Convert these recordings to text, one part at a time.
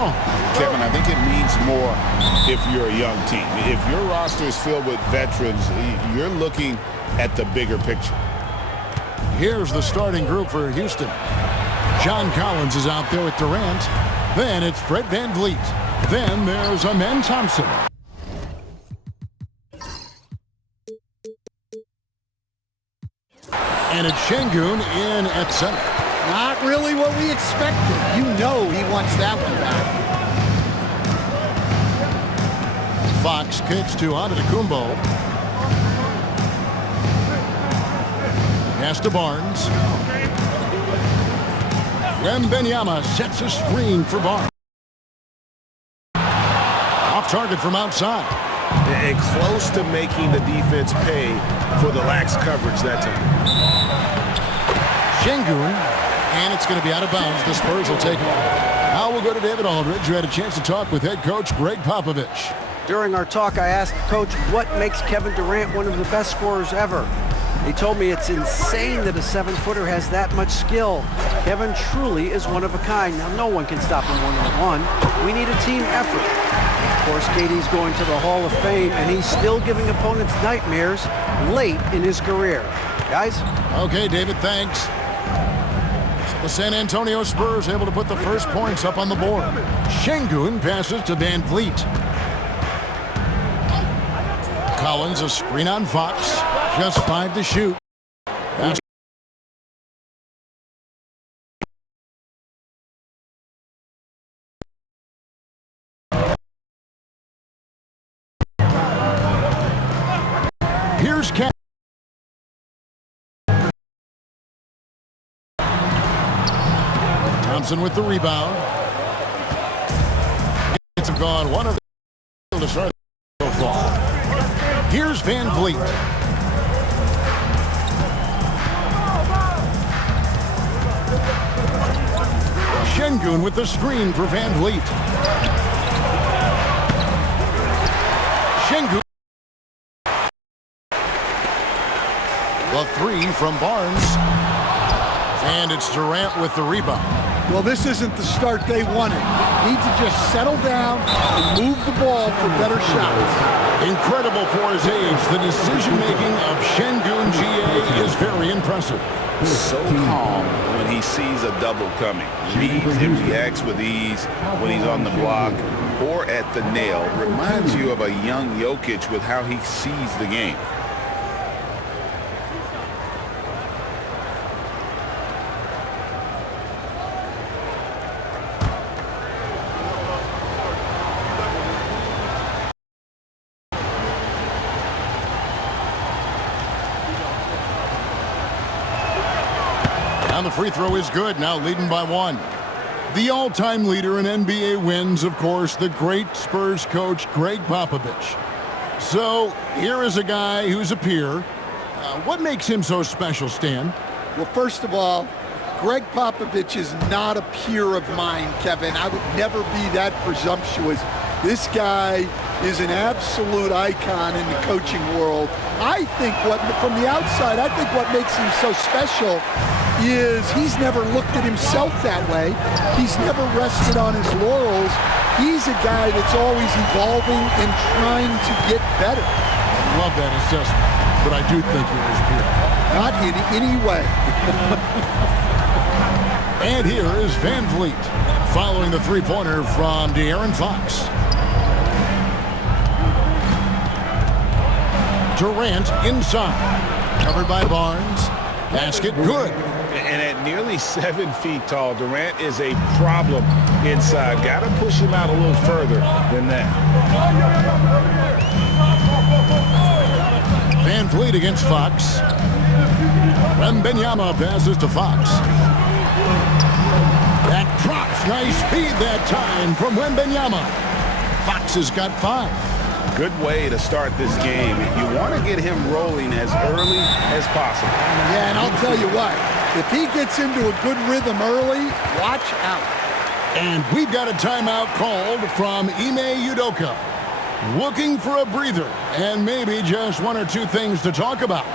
wrong? Kevin, I think it means more if you're a young team. If your roster is filled with veterans, you're looking at the bigger picture. Here's the starting group for Houston. John Collins is out there with Durant. Then it's Fred VanVleet. Then there's Amen Thompson. And it's Şengün in at center. Not really what we expected. You know he wants that one back. Fox kicks to Antetokounmpo. Pass to Barnes. Wembanyama sets a screen for Barnes. Off target from outside. And close to making the defense pay for the lax coverage that time. Şengün, and it's going to be out of bounds. The Spurs will take it. Now we'll go to David Aldridge, who had a chance to talk with head coach Greg Popovich. During our talk, I asked Coach what makes Kevin Durant one of the best scorers ever. He told me it's insane that a 7-footer has that much skill. Kevin truly is one of a kind. Now, no one can stop him one-on-one. We need a team effort. Of course, KD's going to the Hall of Fame, and he's still giving opponents nightmares late in his career. Guys? Okay, David, thanks. The San Antonio Spurs able to put the first points up on the board. Şengün passes to VanVleet. Collins, a screen on Fox. Just 5 to shoot. Here's Cat. Thompson with the rebound. It's gone one of the to start so far. Here's VanVleet. Şengün with the screen for VanVleet. Şengün. The three from Barnes. And it's Durant with the rebound. Well, this isn't the start they wanted. Need to just settle down and move the ball for better shots. Incredible for his age. The decision-making of Şengün GA is very impressive. So calm when he sees a double coming. Reads and reacts with ease when he's on the block or at the nail. Reminds you of a young Jokic with how he sees the game. And the free throw is good, now leading by 1. The all-time leader in NBA wins, of course, the great Spurs coach, Greg Popovich. So here is a guy who's a peer. What makes him so special, Stan? Well, first of all, Greg Popovich is not a peer of mine, Kevin. I would never be that presumptuous. This guy is an absolute icon in the coaching world. I think from the outside, I think what makes him so special is he's never looked at himself that way. He's never rested on his laurels. He's a guy that's always evolving and trying to get better. I love that assessment, but I do think you're his peer. Not in any way. And here is VanVleet following the three-pointer from De'Aaron Fox. Durant inside, covered by Barnes. Basket good. And at nearly 7 feet tall, Durant is a problem inside. Got to push him out a little further than that. VanVleet against Fox. Wembanyama passes to Fox. That drops. Nice feed that time from Wembanyama. Fox has got 5. Good way to start this game. You want to get him rolling as early as possible. Yeah, and I'll tell you what. If he gets into a good rhythm early, watch out. And we've got a timeout called from Ime Udoka. Looking for a breather and maybe just 1 or 2 things to talk about.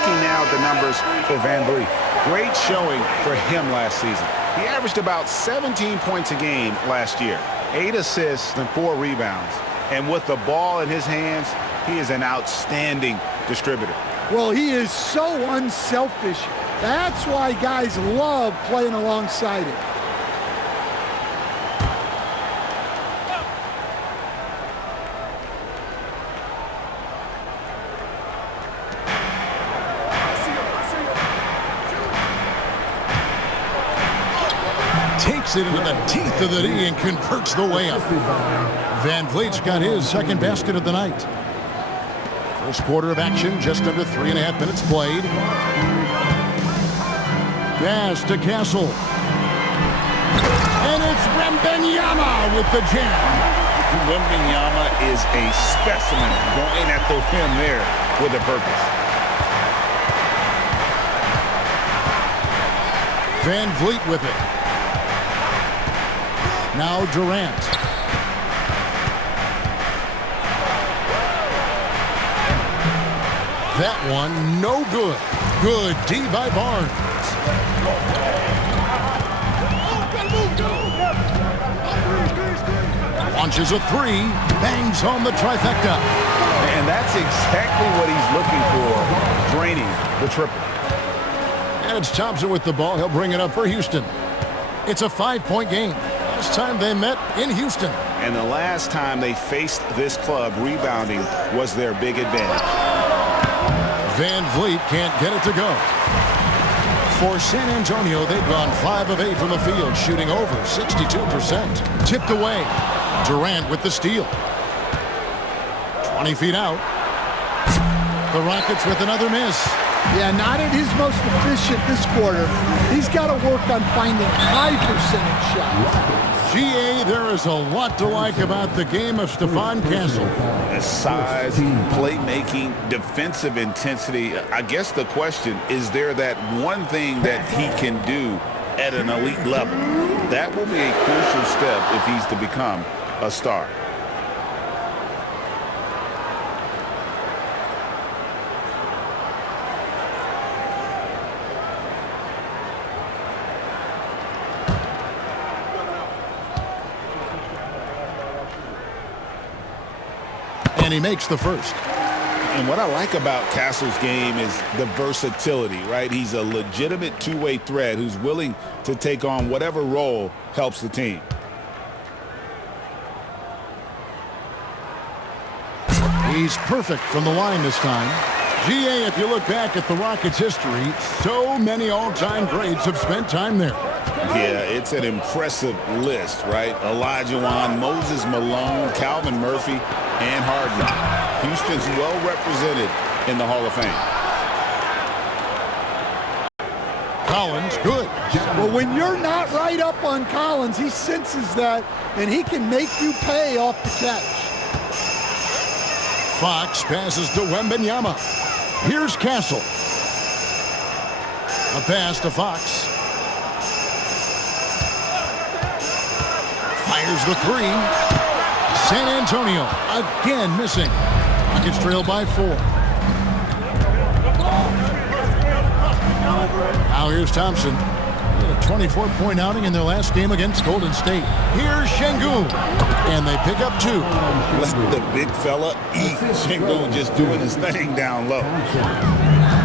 Looking now at the numbers for Van Vliet. Great showing for him last season. He averaged about 17 points a game last year, 8 assists and 4 rebounds. And with the ball in his hands, he is an outstanding distributor. Well, he is so unselfish. That's why guys love playing alongside him. Takes it into the teeth of the D and converts the layup. Van Vliet's got his second basket of the night. First quarter of action, just under 3.5 minutes played. Pass to Castle. And it's Wembanyama with the jam. Wembanyama is a specimen going at the rim there with a purpose. Van Vliet with it. Now Durant. That one, no good. Good D by Barnes. Launches a three, bangs home the trifecta. And that's exactly what he's looking for, draining the triple. And it's Thompson with the ball. He'll bring it up for Houston. It's a 5-point game. Last time they met in Houston. And the last time they faced this club, rebounding was their big advantage. Van Vliet can't get it to go. For San Antonio, they've gone 5 of 8 from the field, shooting over 62%. Tipped away. Durant with the steal. 20 feet out. The Rockets with another miss. Yeah, not at his most efficient this quarter. He's got to work on finding high percentage shots. GA, there is a lot to like about the game of Stephon Castle. His size, playmaking, defensive intensity. I guess the question, is there that one thing that he can do at an elite level? That will be a crucial step if he's to become a star. And he makes the first. And what I like about Castle's game is the versatility, right? He's a legitimate two-way threat who's willing to take on whatever role helps the team. He's perfect from the line this time. GA, if you look back at the Rockets' history, so many all-time greats have spent time there. Yeah, it's an impressive list, right? Olajuwon, Moses Malone, Calvin Murphy, and Harden. Houston's well represented in the Hall of Fame. Collins, good. Well, when you're not right up on Collins, he senses that, and he can make you pay off the catch. Fox passes to Wembanyama. Here's Castle. A pass to Fox. Fires the three. San Antonio again missing. Rockets trail by 4. Now here's Thompson. He had a 24-point outing in their last game against Golden State. Here's Şengün. And they pick up 2. Let the big fella eat. Şengün just doing his thing down low.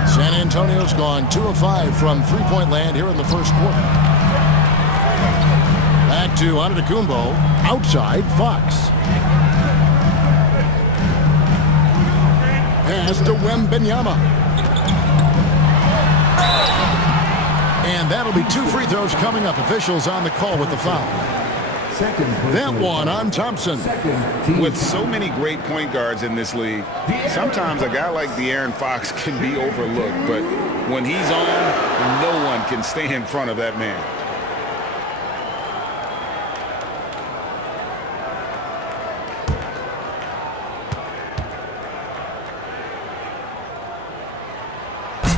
San Antonio's gone 2 of 5 from three-point land here in the first quarter. Back to Antetokounmpo. Outside, Fox. Pass to Wembanyama. And that'll be 2 free throws coming up. Officials on the call with the foul. That one on Thompson. With so many great point guards in this league, sometimes a guy like De'Aaron Fox can be overlooked, but when he's on, no one can stay in front of that man.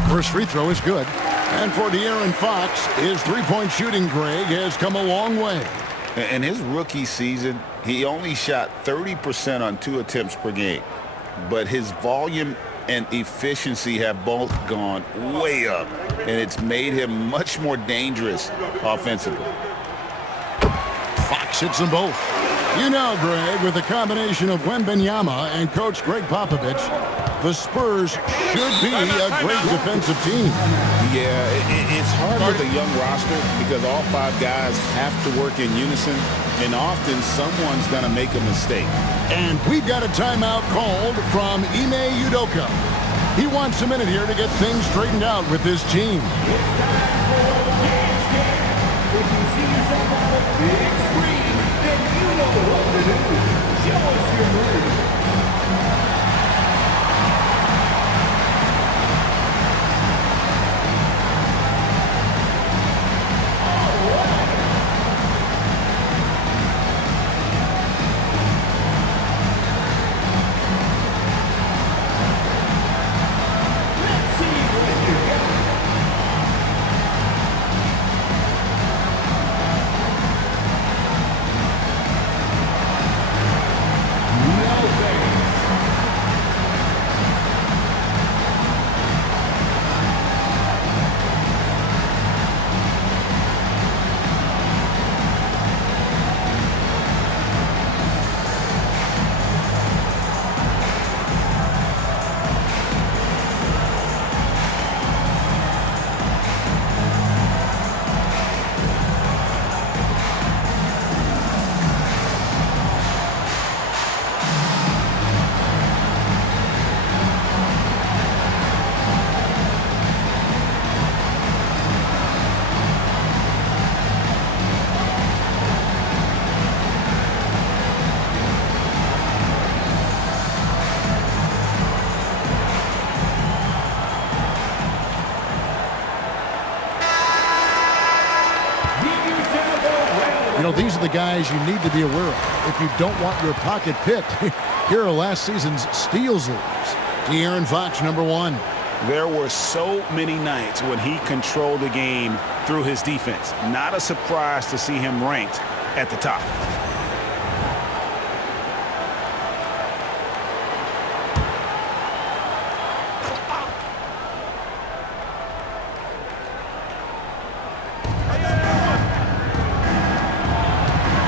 First free throw is good. And for De'Aaron Fox, his three-point shooting, Greg, has come a long way. In his rookie season, he only shot 30% on 2 attempts per game. But his volume and efficiency have both gone way up, and it's made him much more dangerous offensively. Fox hits them both. You know, Greg, with the combination of Wembanyama and Coach Greg Popovich, the Spurs should be a great defensive team. Yeah, it's hard with a young roster because all 5 guys have to work in unison, and often someone's going to make a mistake. And we've got a timeout called from Ime Udoka. He wants a minute here to get things straightened out with his team. If you see yourself on a big screen, then you know what to do. Show us your move. You know, these are the guys you need to be aware of if you don't want your pocket picked. Here are last season's steals leaders. De'Aaron Fox, number 1. There were so many nights when he controlled the game through his defense. Not a surprise to see him ranked at the top.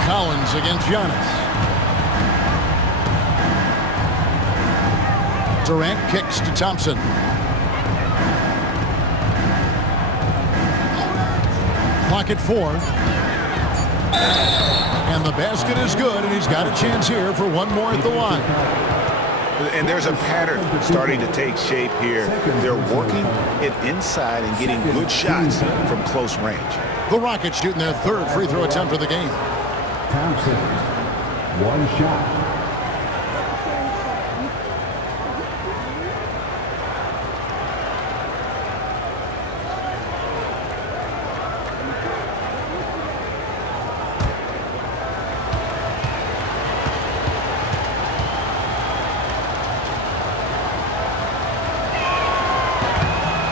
Collins against Giannis. Durant kicks to Thompson. Clock at 4. And the basket is good, and he's got a chance here for one more at the line. And there's a pattern starting to take shape here. They're working it inside and getting good shots from close range. The Rockets shooting their 3rd free throw attempt of the game. Thompson, 1 shot.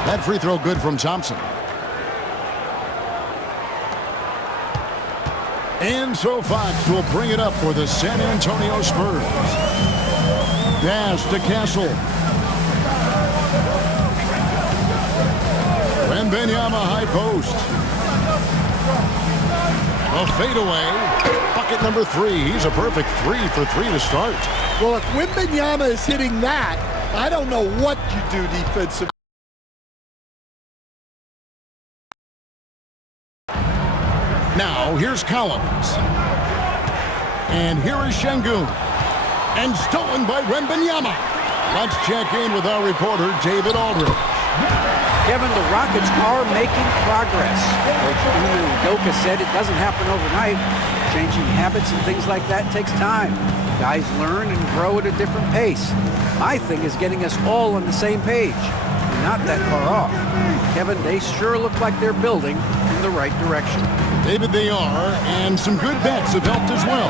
That free throw good from Thompson. And so Fox will bring it up for the San Antonio Spurs. Pass to Castle. Wembanyama high post. A fadeaway. Bucket number 3. He's a perfect 3 for 3 to start. Well, if Wembanyama is hitting that, I don't know what you do defensively. Now, here's Collins. And here is Şengün. And stolen by Wembanyama. Let's check in with our reporter, David Aldridge. Kevin, the Rockets are making progress. Coach Udoka said it doesn't happen overnight. Changing habits and things like that takes time. Guys learn and grow at a different pace. My thing is getting us all on the same page. We're not that far off. Kevin, they sure look like they're building in the right direction. David, they are, and some good vets have helped as well.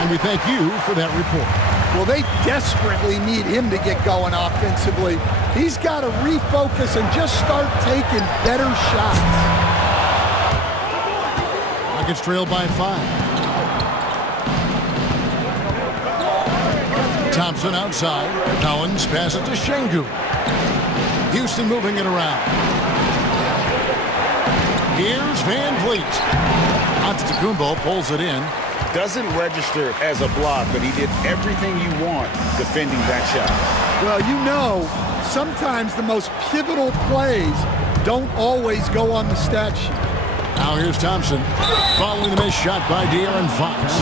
And we thank you for that report. Well, they desperately need him to get going offensively. He's got to refocus and just start taking better shots. Rockets trail by 5. Thompson outside. Collins passes to Şengün. Houston moving it around. Here's Van Vliet. Antetokounmpo pulls it in. Doesn't register as a block, but he did everything you want defending that shot. Well, you know, sometimes the most pivotal plays don't always go on the stat sheet. Now here's Thompson following the missed shot by De'Aaron Fox.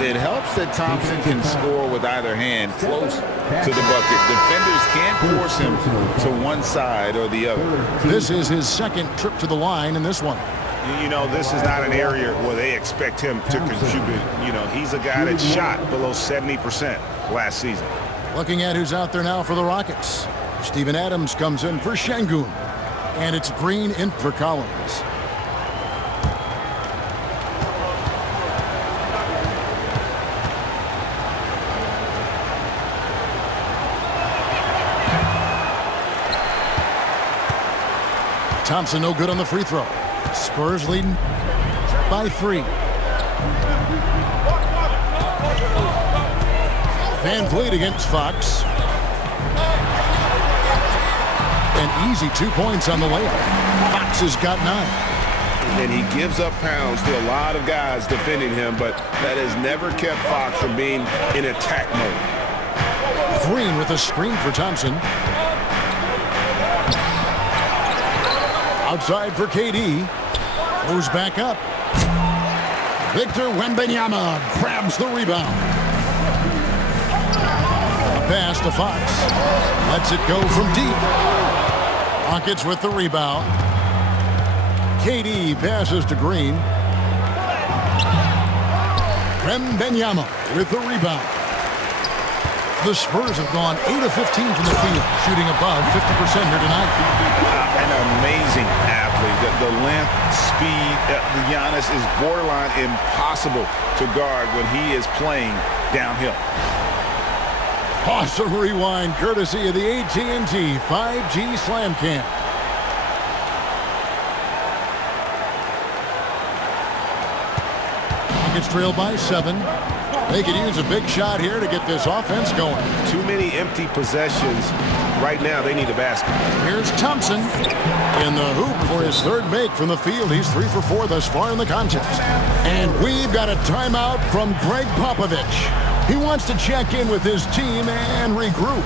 It helps that Thompson can score with either hand close to the bucket. Defenders can't force him to one side or the other. This is his second trip to the line in this one. You know, this is not an area where they expect him to contribute. You know, he's a guy that shot below 70% last season. Looking at who's out there now for the Rockets. Steven Adams comes in for Şengün. And it's Green in for Collins. Thompson no good on the free throw. Spurs leading by 3. Van Vliet against Fox. An easy 2 points on the layup. Fox has got 9. And he gives up pounds to a lot of guys defending him, but that has never kept Fox from being in attack mode. Green with a screen for Thompson. Outside for KD. Moves back up. Victor Wembanyama grabs the rebound. A pass to Fox. Lets it go from deep. Rockets with the rebound. KD passes to Green. Wembanyama with the rebound. The Spurs have gone 8 of 15 from the field, shooting above 50% here tonight. An amazing athlete. The length, speed, Giannis is borderline impossible to guard when he is playing downhill. Awesome rewind courtesy of the AT&T 5G Slam Cam. Rockets trail by 7. They could use a big shot here to get this offense going. Too many empty possessions. Right now, they need a basket. Here's Thompson in the hoop for his third make from the field. He's 3 for 4 thus far in the contest. And we've got a timeout from Greg Popovich. He wants to check in with his team and regroup.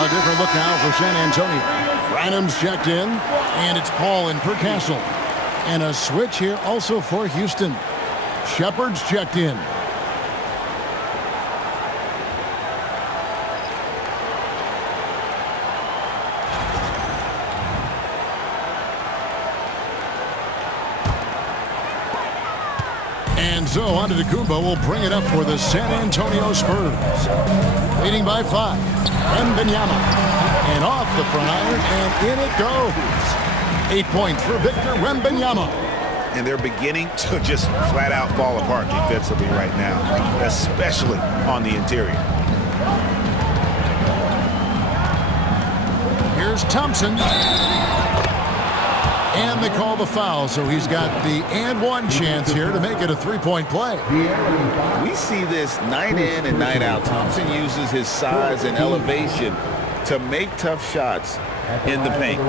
A different look now for San Antonio. Branham's checked in, and it's Paul in for Castle. And a switch here also for Houston. Shepard's checked in. And so Antetokounmpo will bring it up for the San Antonio Spurs. Leading by 5. Wembanyama. And off the front iron, and in it goes. 8 points for Victor Wembanyama. And they're beginning to just flat out fall apart defensively right now, especially on the interior. Here's Thompson. And they call the foul, so he's got the and one chance here to make it a three-point play. We see this night in and night out. Thompson uses his size and elevation to make tough shots in the paint.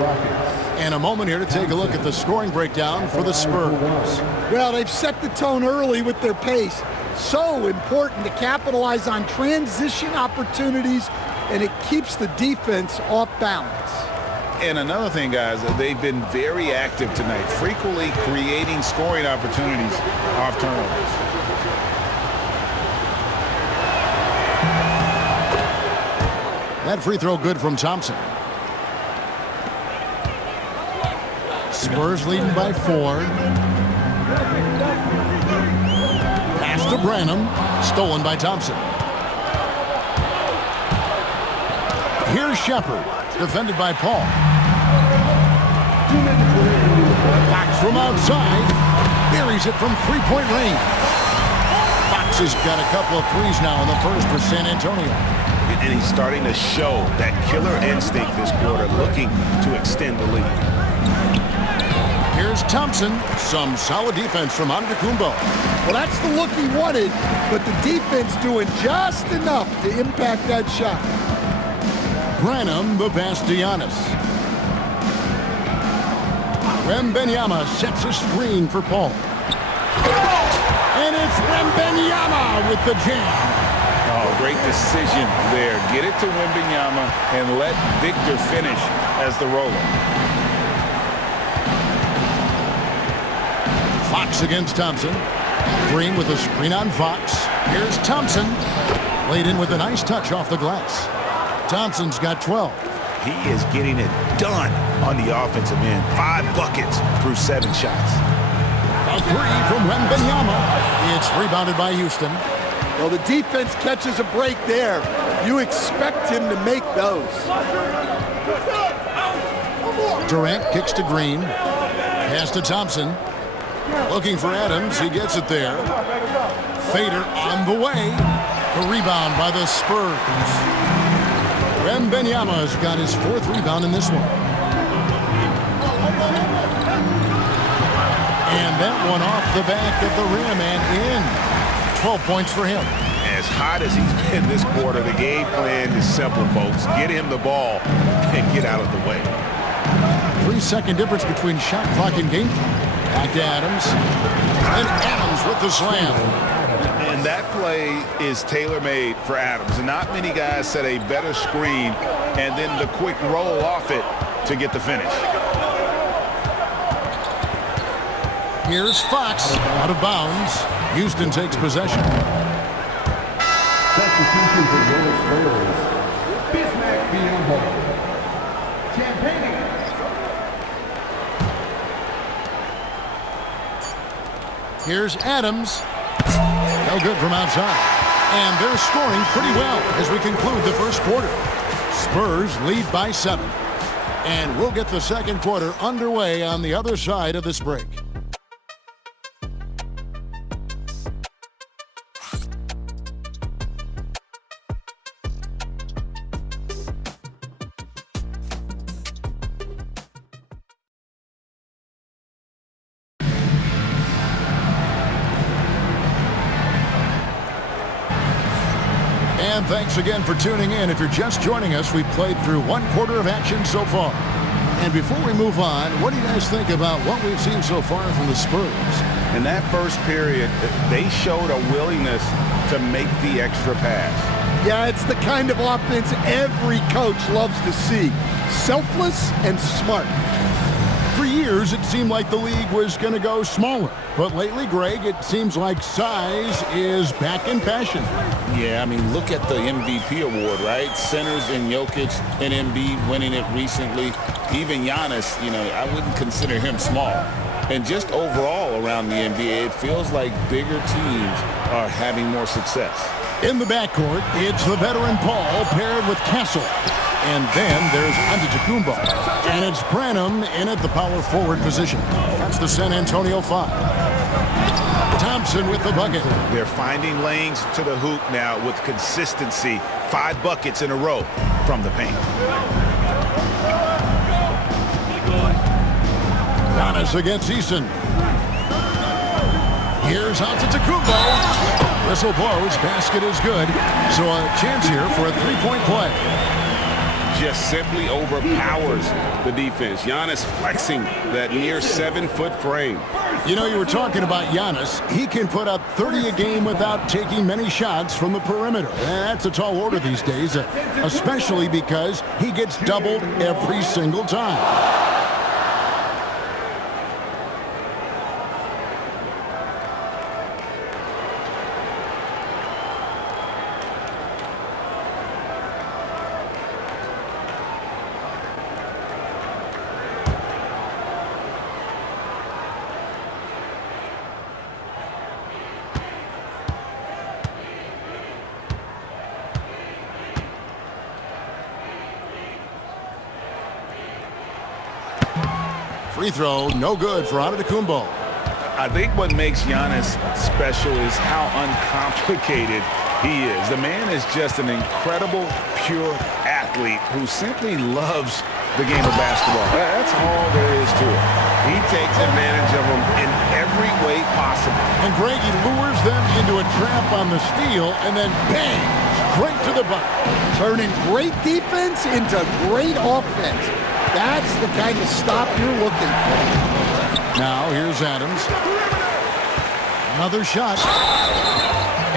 And a moment here to take a look at the scoring breakdown for the Spurs. Well, they've set the tone early with their pace. So important to capitalize on transition opportunities, and it keeps the defense off balance. And another thing, guys, they've been very active tonight, frequently creating scoring opportunities off turnovers. That free throw good from Thompson. Spurs leading by 4. Pass to Branham. Stolen by Thompson. Here's Shepard. Defended by Paul. Fox from outside. Buries it from three-point range. Fox has got a couple of threes now in the first for San Antonio. And he's starting to show that killer instinct this quarter, looking to extend the lead. Here's Thompson. Some solid defense from Antetokounmpo. Well, that's the look he wanted, but the defense doing just enough to impact that shot. Branham, the pass to Giannis. Wembanyama sets a screen for Paul. And it's Wembanyama with the jam. Oh, great decision there. Get it to Wembanyama and let Victor finish as the roller. Fox against Thompson. Green with a screen on Fox. Here's Thompson. Laid in with a nice touch off the glass. Thompson's got 12. He is getting it done on the offensive end. 5 buckets through 7 shots. A 3 from Wembanyama. It's rebounded by Houston. Well, the defense catches a break there. You expect him to make those. Durant kicks to Green. Pass to Thompson. Looking for Adams. He gets it there. Fader on the way. The rebound by the Spurs. Wembanyama's got his 4th rebound in this one. And that one off the back of the rim and in. 12 points for him. As hot as he's been this quarter, the game plan is simple, folks. Get him the ball and get out of the way. 3-second difference between shot clock and game clock. Back to Adams. And Adams with the slam. And that play is tailor-made for Adams. Not many guys set a better screen and then the quick roll off it to get the finish. Here's Fox out of bounds. Houston takes possession. Substitution for your Spurs. Bismack Biyombo. Champagne. Here's Adams. No good from outside. And they're scoring pretty well as we conclude the first quarter. Spurs lead by 7. And we'll get the second quarter underway on the other side of this break. And thanks again for tuning in. If you're just joining us, we've played through 1 quarter of action so far. And before we move on, what do you guys think about what we've seen so far from the Spurs? In that first period, they showed a willingness to make the extra pass. Yeah, it's the kind of offense every coach loves to see. Selfless and smart. For years, it seemed like the league was going to go smaller. But lately, Greg, it seems like size is back in fashion. Yeah, I mean, look at the MVP award, right? Centers and Jokic and Embiid winning it recently. Even Giannis, you know, I wouldn't consider him small. And just overall around the NBA, it feels like bigger teams are having more success. In the backcourt, it's the veteran Paul paired with Castle. And then there's Antetokounmpo. And it's Branham in at the power forward position. That's the San Antonio 5. Thompson with the bucket. They're finding lanes to the hoop now with consistency. 5 buckets in a row from the paint. Giannis against Eason. Here's Antetokounmpo. Whistle blows. Basket is good. So a chance here for a three-point play. Just simply overpowers the defense. Giannis flexing that near 7-foot frame. You know, you were talking about Giannis. He can put up 30 a game without taking many shots from the perimeter. That's a tall order these days, especially because he gets doubled every single time. Free throw, no good for Antetokounmpo. I think what makes Giannis special is how uncomplicated he is. The man is just an incredible, pure athlete who simply loves the game of basketball. That's all there is to it. He takes advantage of them in every way possible. And Greg, he lures them into a trap on the steal, and then bang, straight to the bucket. Turning great defense into great offense. That's the kind of stop you're looking for. Now here's Adams. Another shot.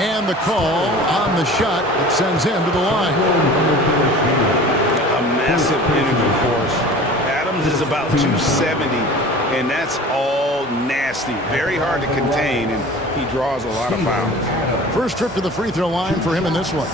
And the call on the shot that sends him to the line. A massive energy force. Adams is about 270, and that's all nasty. Very hard to contain, and he draws a lot of fouls. First trip to the free throw line for him in this one.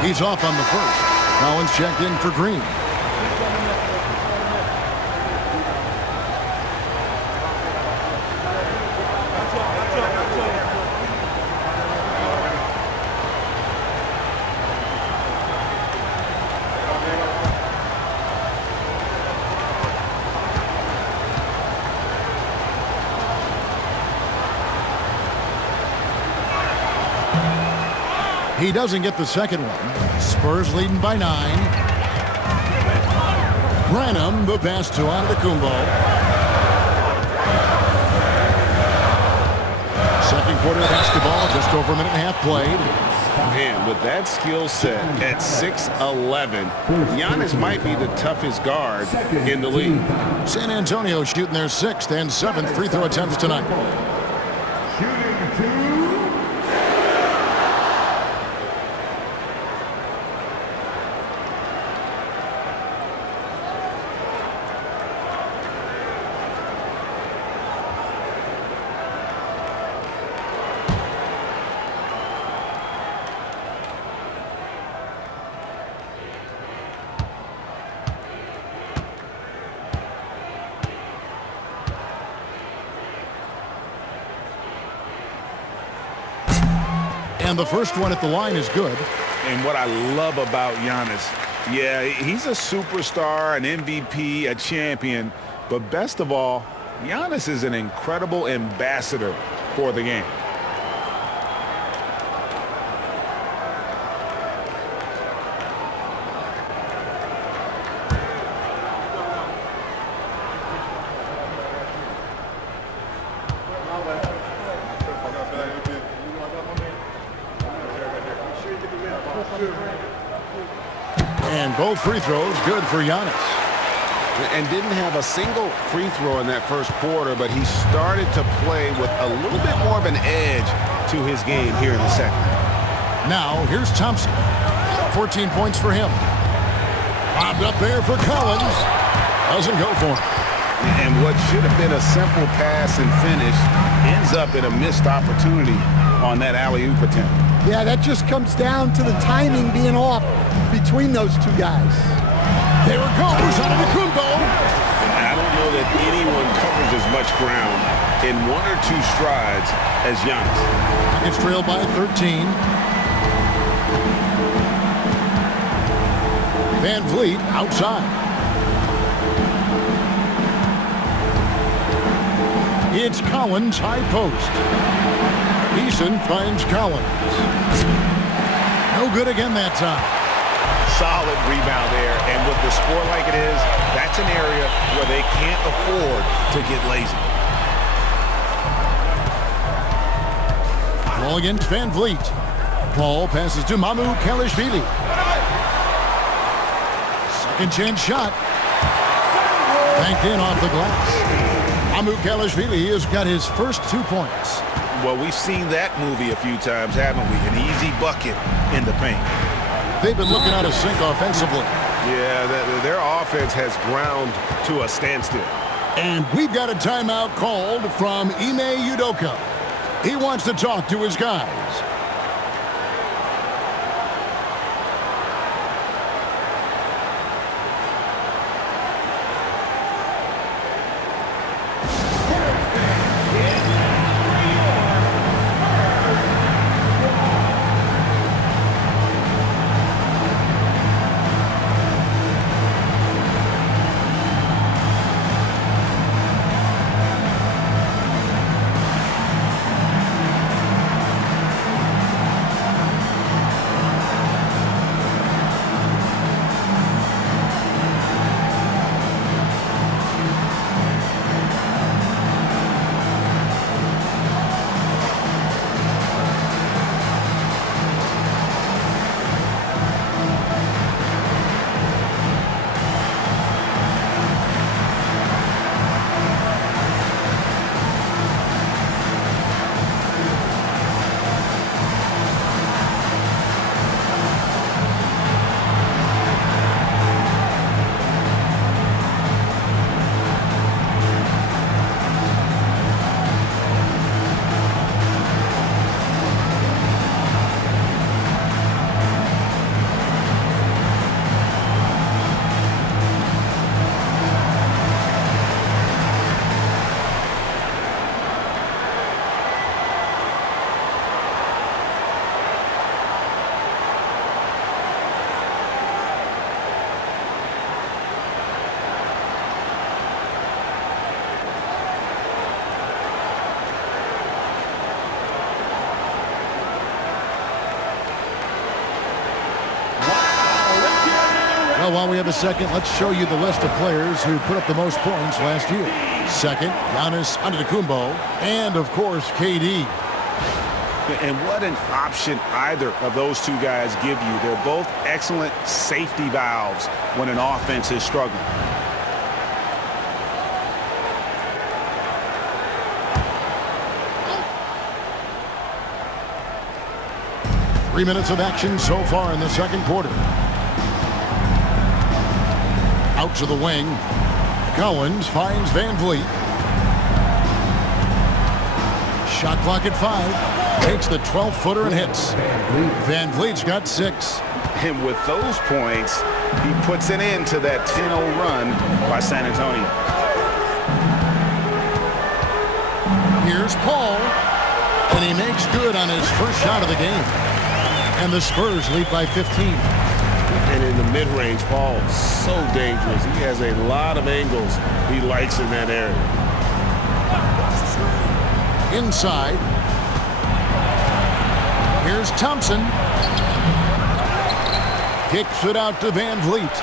He's off on the first. Collins checked in for Green. He doesn't get the second one. Spurs leading by 9. Branham, the pass to Antetokounmpo. Second quarter basketball, just over a minute and a half played. Man, with that skill set at 6'11", Giannis might be the toughest guard in the league. San Antonio shooting their 6th and 7th free throw attempts tonight. And the first one at the line is good. And what I love about Giannis, yeah, he's a superstar, an MVP, a champion, but best of all, Giannis is an incredible ambassador for the game. And both free throws good for Giannis. And didn't have a single free throw in that first quarter, but he started to play with a little bit more of an edge to his game here in the second. Now here's Thompson. 14 points for him. Bobbed up there for Collins. Doesn't go for him. And what should have been a simple pass and finish ends up in a missed opportunity on that alley-oop attempt. Yeah, that just comes down to the timing being off between those two guys. There it goes, Antetokounmpo. I don't know that anyone covers as much ground in 1 or 2 strides as Giannis. It's trailed by 13. Van Vliet outside. It's Collins, high post. Eason finds Collins. No good again that time. Solid rebound there, and with the score like it is, that's an area where they can't afford to get lazy. Ball against Van Vliet. Ball passes to Psamyou'll. Second chance shot. Banked in off the glass. Psamyou'll has got his first 2 points. Well, we've seen that movie a few times, haven't we? An easy bucket in the paint. They've been looking out of sync offensively. Yeah, their offense has ground to a standstill. And we've got a timeout called from Ime Udoka. He wants to talk to his guys. Well, while we have a second, let's show you the list of players who put up the most points last year. Second, Giannis Antetokounmpo, and of course, KD. And what an option either of those two guys give you. They're both excellent safety valves when an offense is struggling. Three minutes of action so far in the second quarter. Out to the wing. Collins finds Van Vliet. Shot clock at 5. Takes the 12-footer and hits. Van Vliet's got 6. And with those points, he puts an end to that 10-0 run by San Antonio. Here's Paul. And he makes good on his first shot of the game. And the Spurs lead by 15. And in the mid-range, Paul, so dangerous. He has a lot of angles he likes in that area. Inside. Here's Thompson. Kicks it out to Van Vliet.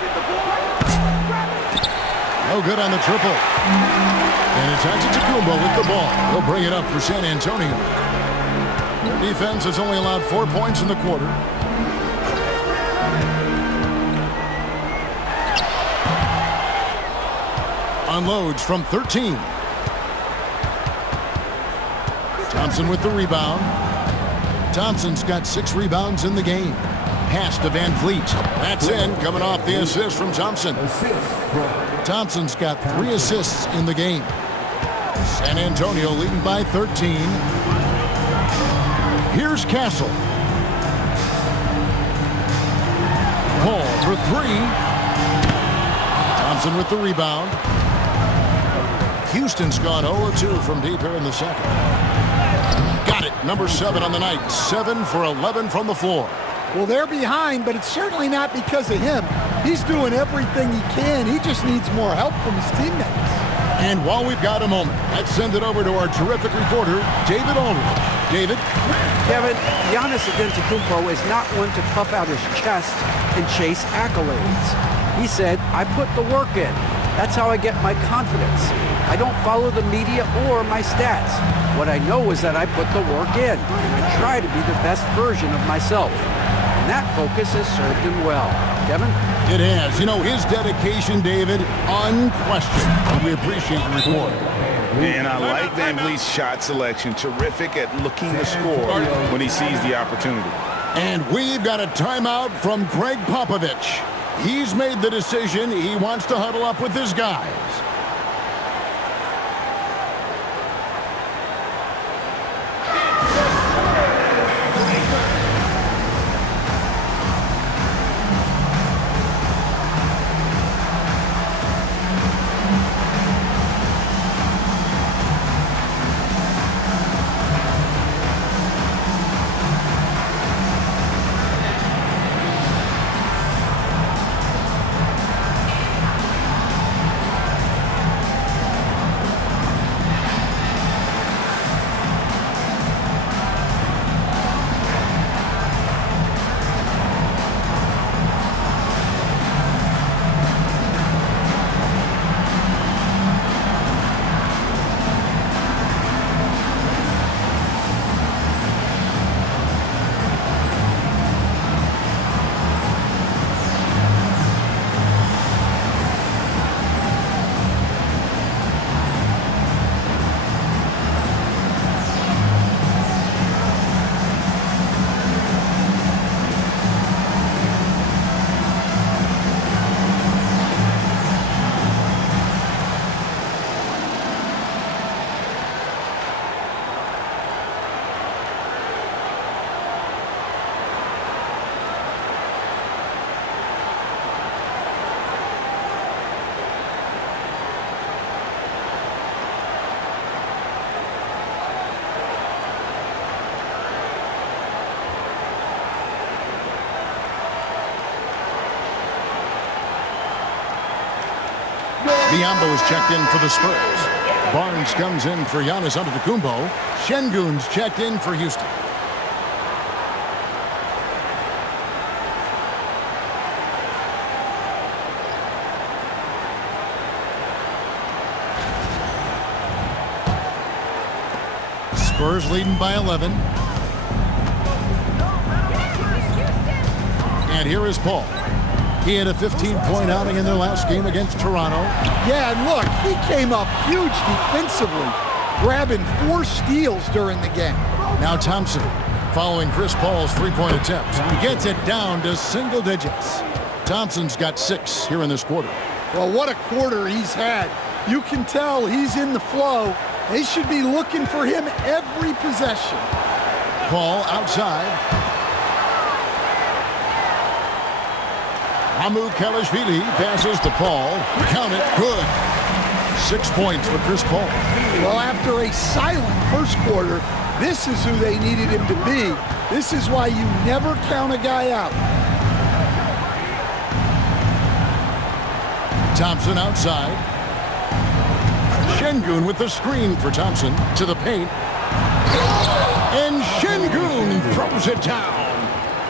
No good on the triple. And it's Antetokounmpo with the ball. He'll bring it up for San Antonio. Their defense has only allowed 4 points in the quarter. Unloads from 13. Thompson with the rebound. Thompson's got 6 rebounds in the game. Pass to Van Vliet. That's in, coming off the assist from Thompson. Thompson's got 3 assists in the game. San Antonio leading by 13. Here's Castle. Paul for 3. Thompson with the rebound. Houston's gone 0-2 from deep here in the second. Got it. Number 7 on the night. 7 for 11 from the floor. Well, they're behind, but it's certainly not because of him. He's doing everything he can. He just needs more help from his teammates. And while we've got a moment, let's send it over to our terrific reporter, David Aldridge. David? Kevin, Giannis Antetokounmpo is not one to puff out his chest and chase accolades. He said, I put the work in. That's how I get my confidence. I don't follow the media or my stats. What I know is that I put the work in, and I try to be the best version of myself. And that focus has served him well. Kevin? It has. You know, his dedication, David, unquestioned. We appreciate the report. And I like Van Vliet's shot selection. Terrific at looking to score when he sees the opportunity. And we've got a timeout from Greg Popovich. He's made the decision. He wants to huddle up with his guys. Biyombo is checked in for the Spurs. Barnes comes in for Giannis Antetokounmpo. Şengün's checked in for Houston. Spurs leading by 11. And here is Paul. He had a 15-point outing in their last game against Toronto. Yeah, and look, he came up huge defensively, grabbing 4 steals during the game. Now Thompson, following Chris Paul's 3-point attempt, gets it down to single digits. Thompson's got 6 here in this quarter. Well, what a quarter he's had. You can tell he's in the flow. They should be looking for him every possession. Paul outside. Kelishvili passes to Paul. Count it. Good. 6 points for Chris Paul. Well, after a silent first quarter, this is who they needed him to be. This is why you never count a guy out. Thompson outside. Şengün with the screen for Thompson to the paint. And Şengün throws it down.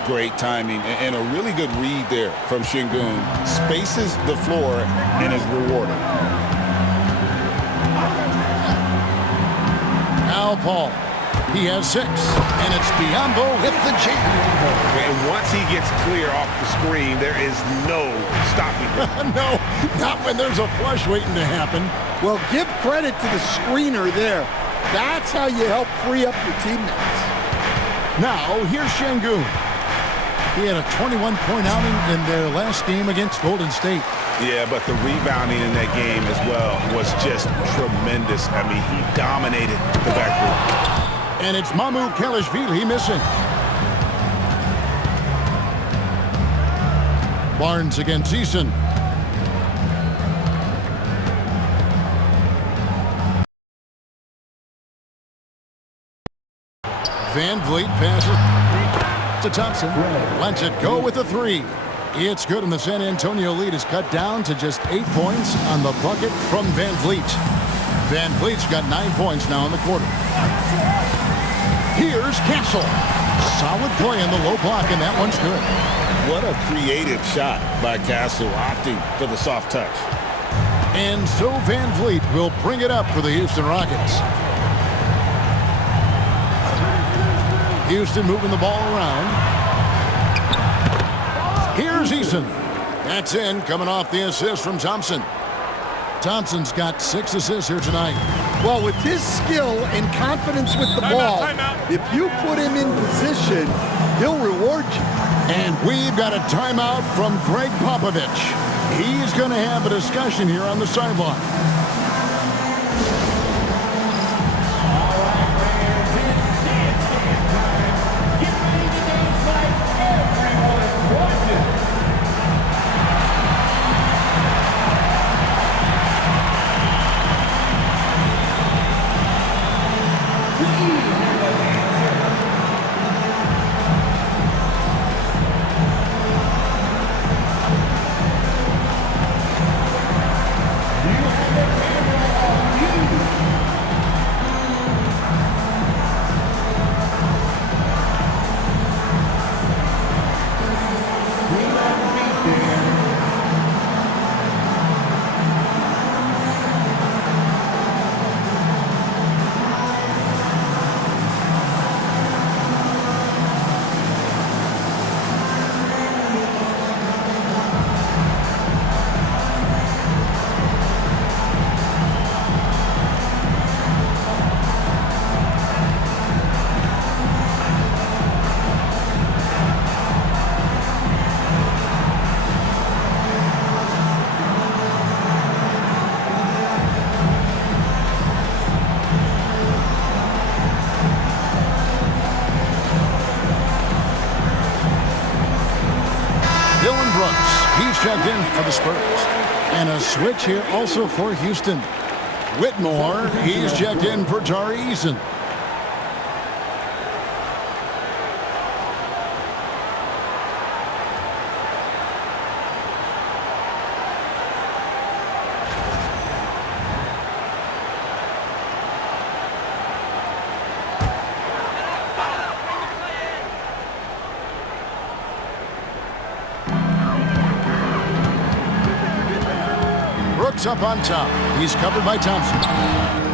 Great timing and a really good read there from Şengün. Spaces the floor and is rewarded. Now Paul. He has 6. And it's Biyombo with the jam. And once he gets clear off the screen, there is no stopping him. No, not when there's a flush waiting to happen. Well, give credit to the screener there. That's how you help free up your teammates. Now, here's Şengün. He had a 21-point outing in their last game against Golden State. Yeah, but the rebounding in that game as well was just tremendous. I mean, he dominated the backcourt. And it's Psamyou'll missing. Barnes against Eason. Van Vliet passes to Thompson. Lets it go with a three. It's good, and the San Antonio lead is cut down to just 8 points on the bucket from Van Vliet. Van Vliet's got 9 points now in the quarter. Here's Castle. Solid play in the low block, and that one's good. What a creative shot by Castle, opting for the soft touch. And so Van Vliet will bring it up for the Houston Rockets. Houston moving the ball around. Here's Eason. That's in, coming off the assist from Thompson. Thompson's got 6 assists here tonight. Well, with his skill and confidence with the ball, if you put him in position, he'll reward you. And we've got a timeout from Greg Popovich. He's going to have a discussion here on the sideline. He's checked in for the Spurs. And a switch here also for Houston. Whitmore, he's checked in for Tari Eason. Up on top. He's covered by Thompson.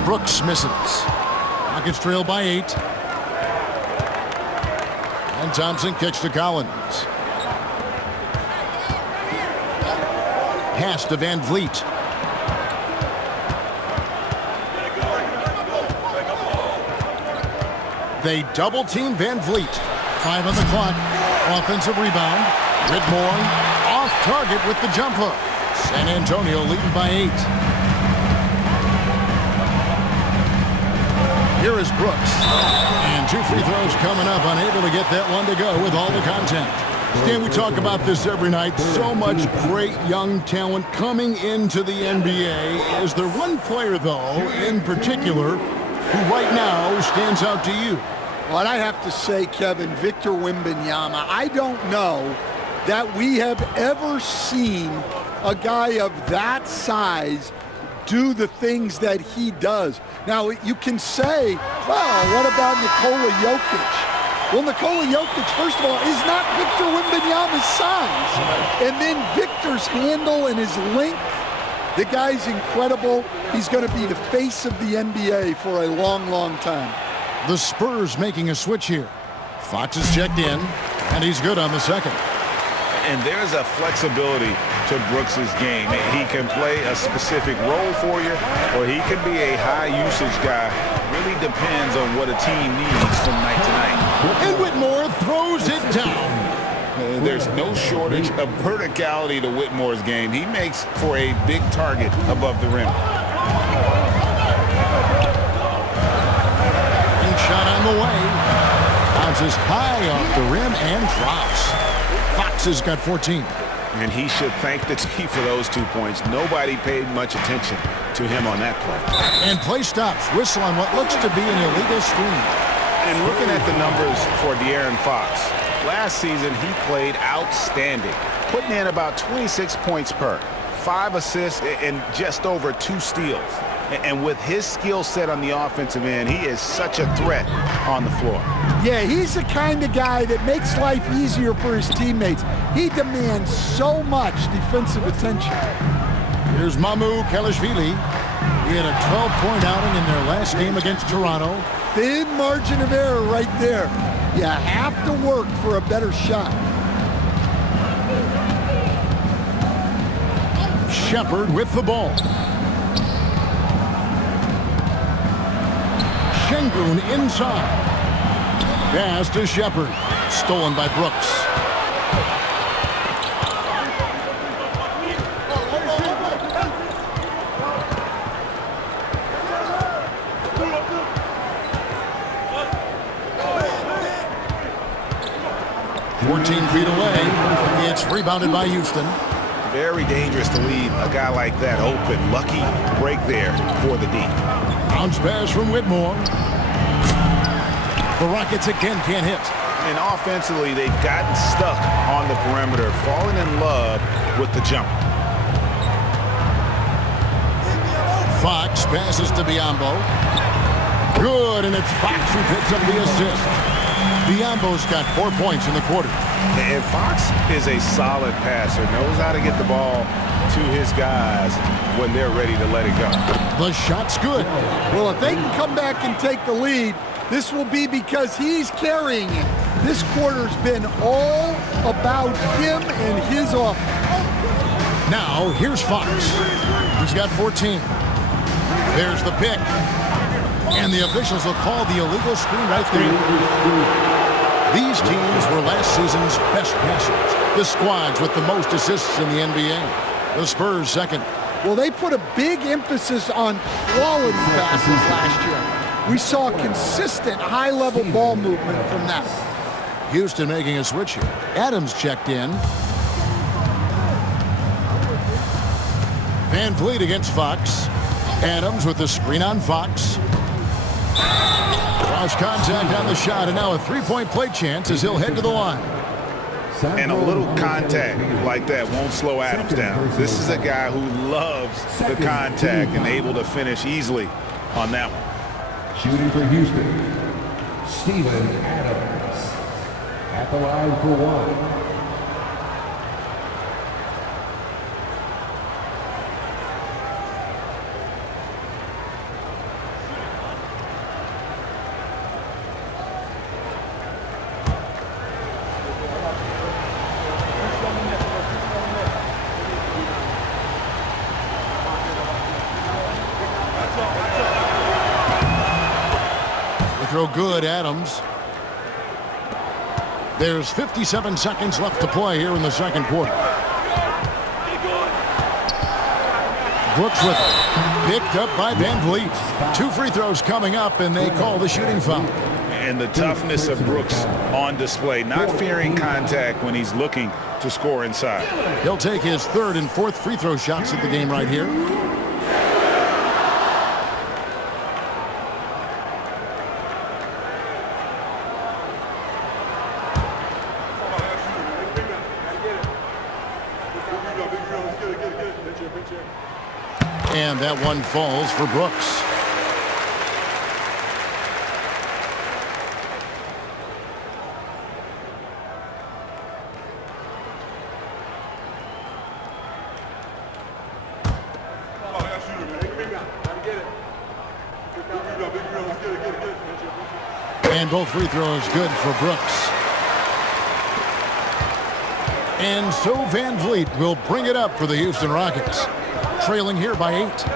Brooks misses. Rockets trail by 8. And Thompson kicks to Collins. Pass to Van Vliet. They double team Van Vliet. 5 on the clock. Offensive rebound. Whitmore off target with the jump hook. San Antonio leading by 8. Here is Brooks. And 2 free throws coming up, unable to get that one to go with all the contact. Stan, we talk about this every night. So much great young talent coming into the NBA. Is there one player, though, in particular, who right now stands out to you? Well, I have to say, Kevin, Victor Wembanyama. I don't know that we have ever seen a guy of that size do the things that he does. Now, you can say, well, what about Nikola Jokic? Well, Nikola Jokic, first of all, is not Victor Wembanyama's size. And then Victor's handle and his length, the guy's incredible. He's going to be the face of the NBA for a long, long time. The Spurs making a switch here. Fox is checked in, and he's good on the second. And there's a flexibility to Brooks's game. He can play a specific role for you, or he can be a high-usage guy. Really depends on what a team needs from night to night. And Whitmore throws it down. There's no shortage of verticality to Whitmore's game. He makes for a big target above the rim. And shot on the way. Bounces high off the rim and drops. Fox has got 14. And he should thank the team for those 2 points. Nobody paid much attention to him on that play. And play stops. Whistle on what looks to be an illegal screen. And looking at the numbers for De'Aaron Fox, last season he played outstanding, putting in about 26 points per, 5 assists, and just over 2 steals. And with his skill set on the offensive end, he is such a threat on the floor. Yeah, he's the kind of guy that makes life easier for his teammates. He demands so much defensive attention. Here's Mamu Kelishvili. He had a 12-point outing in their last game against Toronto. Thin margin of error right there. You have to work for a better shot. Shepard with the ball. Şengün inside. Pass to Shepard. Stolen by Brooks. Feet away. It's rebounded by Houston. Very dangerous to leave a guy like that open. Lucky break there for the D. Bounce pass from Whitmore. The Rockets again can't hit. And offensively, they've gotten stuck on the perimeter, falling in love with the jump. Fox passes to Biyombo. Good, and it's Fox who picks up the assist. Biyombo's got 4 points in the quarter. And Fox is a solid passer, knows how to get the ball to his guys when they're ready to let it go. The shot's good. Well, if they can come back and take the lead, this will be because he's carrying it. This quarter's been all about him and his offense. Now, here's Fox. He's got 14. There's the pick. And the officials will call the illegal screen right there. These teams were last season's best passers. The squads with the most assists in the NBA. The Spurs second. Well, they put a big emphasis on quality passes last year. We saw consistent high-level ball movement from that. Houston making a switch here. Adams checked in. Van Vliet against Fox. Adams with the screen on Fox. Cross contact on the shot, and now a three-point play chance as he'll head to the line. And a little contact like that won't slow Adams down. This is a guy who loves the contact and able to finish easily on that one. Shooting for Houston, Steven Adams at the line for one. Throw good, Adams. There's 57 seconds left to play here in the second quarter. Brooks with it. Picked up by Van Vliet. 2 free throws coming up, and they call the shooting foul. And the toughness of Brooks on display, not fearing contact when he's looking to score inside. He'll take his 3rd and 4th free throw shots of the game right here. And that one falls for Brooks. And both free throws good for Brooks. And so Van Vliet will bring it up for the Houston Rockets. Trailing here by 8.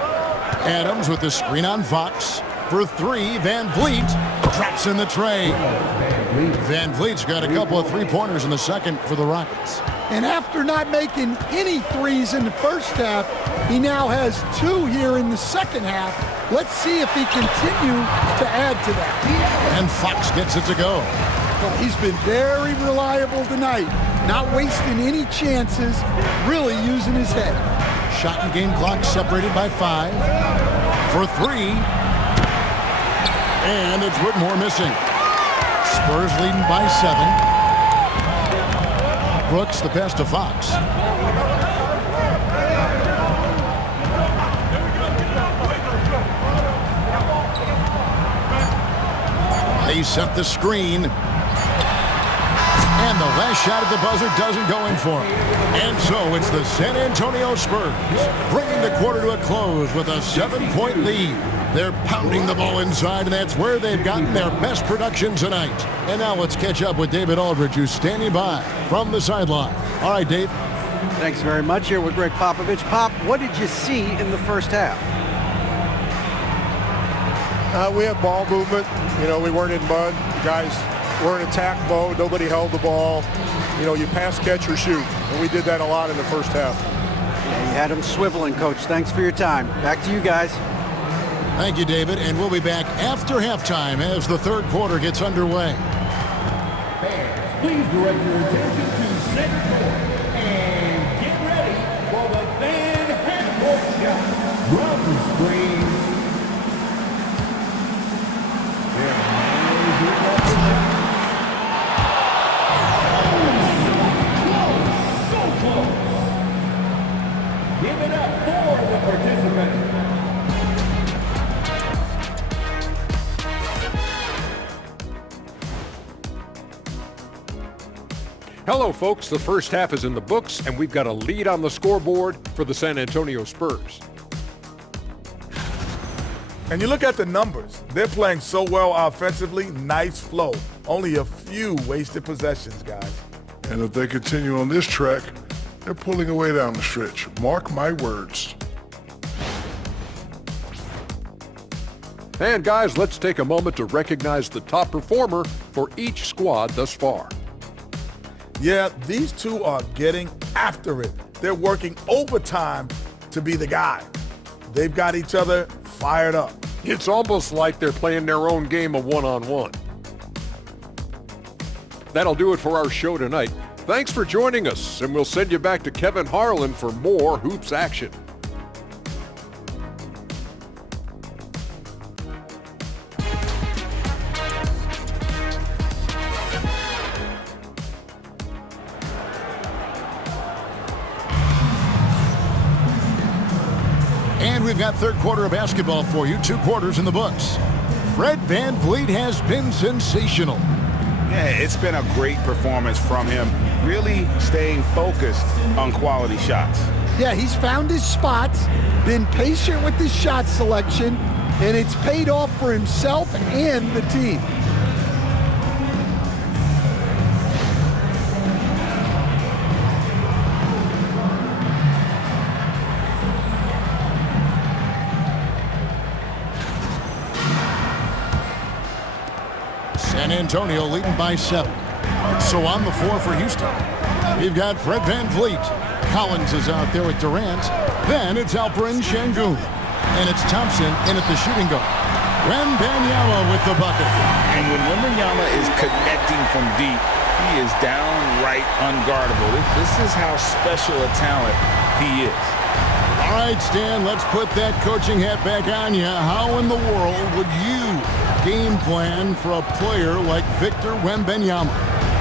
Adams with the screen on Fox. For 3, Van Vliet drops in the tray. Van Vliet's got a couple of three-pointers in the second for the Rockets. And after not making any threes in the first half, he now has 2 here in the second half. Let's see if he continue to add to that. And Fox gets it to go. Well, he's been very reliable tonight, not wasting any chances, really using his head. Shot and game clock separated by 5. For 3. And it's Whitmore missing. Spurs leading by 7. Brooks, the pass to Fox. They set the screen. And the last shot at the buzzer doesn't go in for him. And so it's the San Antonio Spurs bringing the quarter to a close with a 7-point lead. They're pounding the ball inside, and that's where they've gotten their best production tonight. And now let's catch up with David Aldridge, who's standing by from the sideline. All right, Dave. Thanks very much. Here with Greg Popovich. Pop, what did you see in the first half? We had ball movement. You know, we weren't in mud. The guys were in attack mode. Nobody held the ball. You know, you pass, catch, or shoot. And we did that a lot in the first half. Yeah, you had them swiveling, Coach. Thanks for your time. Back to you guys. Thank you, David. And we'll be back after halftime as the third quarter gets underway. Fans, please direct your attention to center court and get ready for the Van Handball shot. Run the screens. So close. Give it up for the participants. Hello, folks. The first half is in the books, and we've got a lead on the scoreboard for the San Antonio Spurs. And you look at the numbers. They're playing so well offensively. Nice flow. Only a few wasted possessions, guys. And if they continue on this track, they're pulling away down the stretch. Mark my words. And guys, let's take a moment to recognize the top performer for each squad thus far. Yeah, these two are getting after it. They're working overtime to be the guy. They've got each other fired up. It's almost like they're playing their own game of one-on-one. That'll do it for our show tonight. Thanks for joining us, and we'll send you back to Kevin Harlan for more hoops action. And we've got third quarter of basketball for you, 2 quarters in the books. Fred VanVleet has been sensational. Yeah, it's been a great performance from him, really staying focused on quality shots. Yeah, he's found his spots, been patient with his shot selection, and it's paid off for himself and the team. San Antonio leading by 7. So on the floor for Houston, we've got Fred VanVleet. Collins is out there with Durant. Then it's Alperen Şengün. And it's Thompson in at the shooting guard. Wembanyama with the bucket. And when Wembanyama is connecting from deep, he is downright unguardable. This is how special a talent he is. All right, Stan, let's put that coaching hat back on you. How in the world would you game plan for a player like Victor Wembanyama?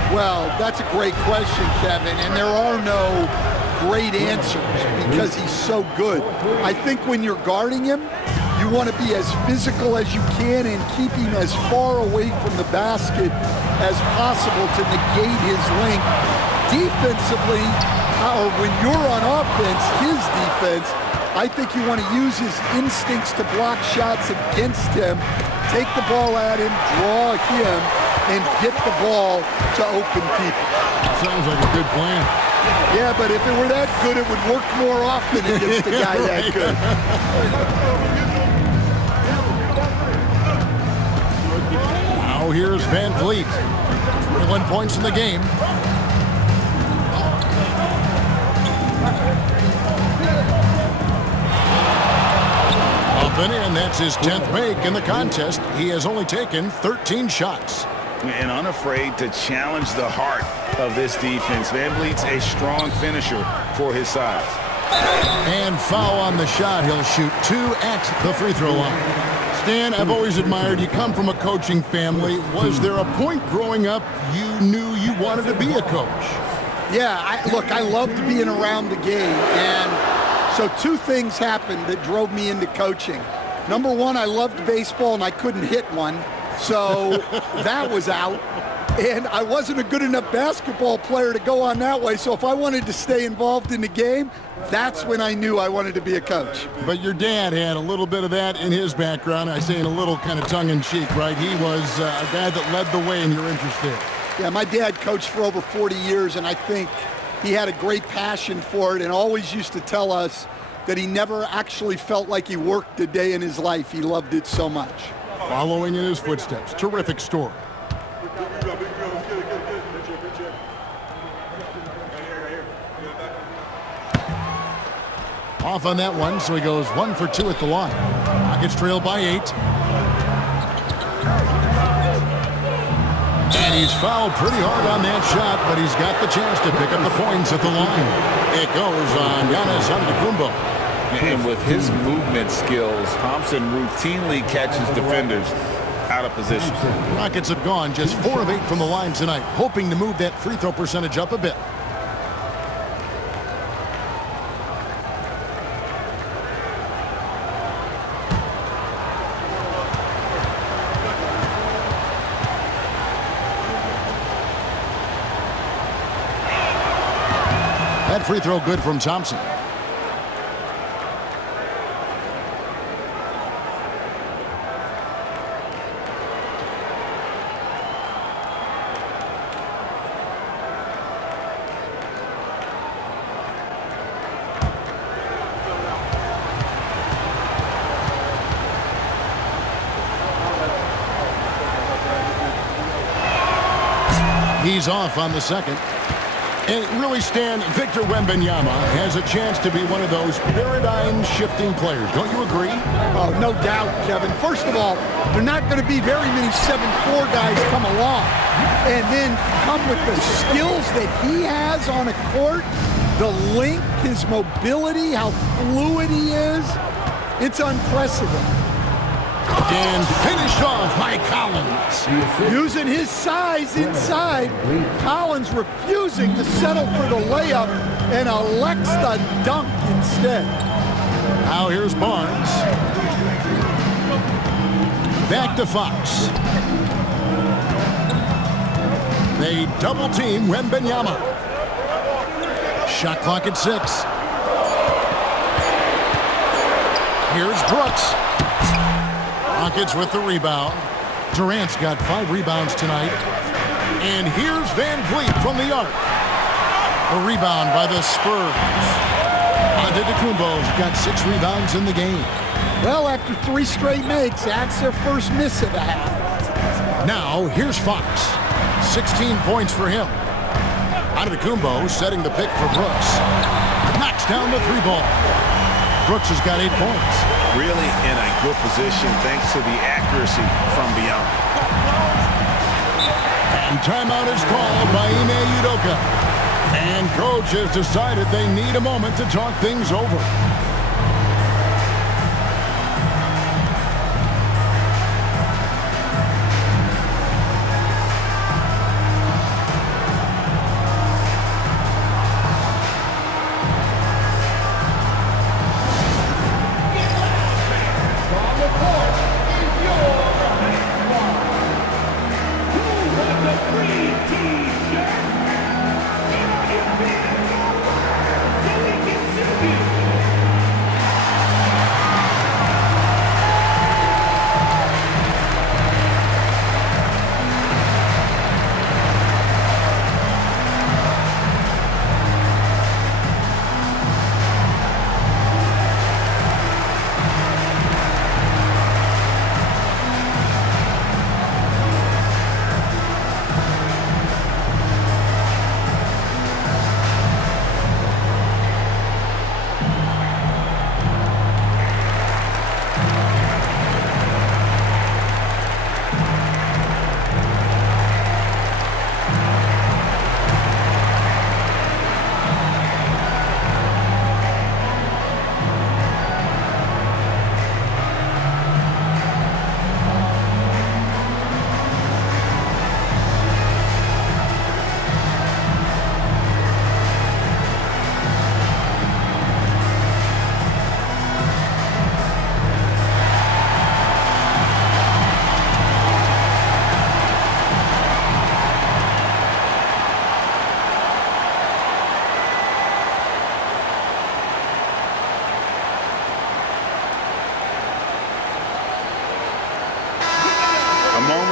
Well, that's a great question, Kevin, and there are no great answers because he's so good. I think when you're guarding him, you want to be as physical as you can and keep him as far away from the basket as possible to negate his length. Defensively, or when you're on offense, his defense, I think you want to use his instincts to block shots against him, take the ball at him, draw him, and get the ball to open people. Sounds like a good plan. Yeah, but if it were that good, it would work more often against a guy that good. Now here's VanVleet. 21 points in the game. Up and in, that's his 10th make in the contest. He has only taken 13 shots. And unafraid to challenge the heart of this defense. VanVleet's a strong finisher for his size. And foul on the shot. He'll shoot 2 at the free throw line. Stan, I've always admired you. Come from a coaching family. Was there a point growing up you knew you wanted to be a coach? Yeah, look, I loved being around the game. And so 2 things happened that drove me into coaching. Number 1, I loved baseball and I couldn't hit one. So that was out. And I wasn't a good enough basketball player to go on that way. So if I wanted to stay involved in the game, that's when I knew I wanted to be a coach. But your dad had a little bit of that in his background. I say in a little kind of tongue-in-cheek, right? He was a guy that led the way in your interest there. Yeah, my dad coached for over 40 years, and I think he had a great passion for it and always used to tell us that he never actually felt like he worked a day in his life. He loved it so much. Following in his footsteps. Terrific story. Off on that one, so he goes 1 for 2 at the line. Rockets trail by 8. And he's fouled pretty hard on that shot, but he's got the chance to pick up the points at the line. It goes on Giannis Antetokounmpo. And with his movement skills, Thompson routinely catches defenders out of position. Rockets have gone just 4 of 8 from the line tonight, hoping to move that free throw percentage up a bit. That free throw good from Thompson. He's off on the second. And really, Stan, Victor Wembanyama has a chance to be one of those paradigm-shifting players. Don't you agree? Oh, no doubt, Kevin. First of all, there are not going to be very many 7'4" guys come along. And then come with the skills that he has on a court, the length, his mobility, how fluid he is. It's unprecedented. And finished off by Collins. Using his size inside, Collins refusing to settle for the layup and elects the dunk instead. Now here's Barnes. Back to Fox. They double team Wembanyama. Shot clock at 6. Here's Brooks. Rockets with the rebound. Durant's got 5 rebounds tonight. And here's VanVleet from the arc. A rebound by the Spurs. Antetokounmpo's got 6 rebounds in the game. Well, after 3 straight makes, that's their first miss of the half. Now, here's Fox. 16 points for him. Antetokounmpo setting the pick for Brooks. Knocks down the 3-ball. Brooks has got 8 points. Really in a good position thanks to the accuracy from beyond. And timeout is called by Ime Udoka. And coach has decided they need a moment to talk things over.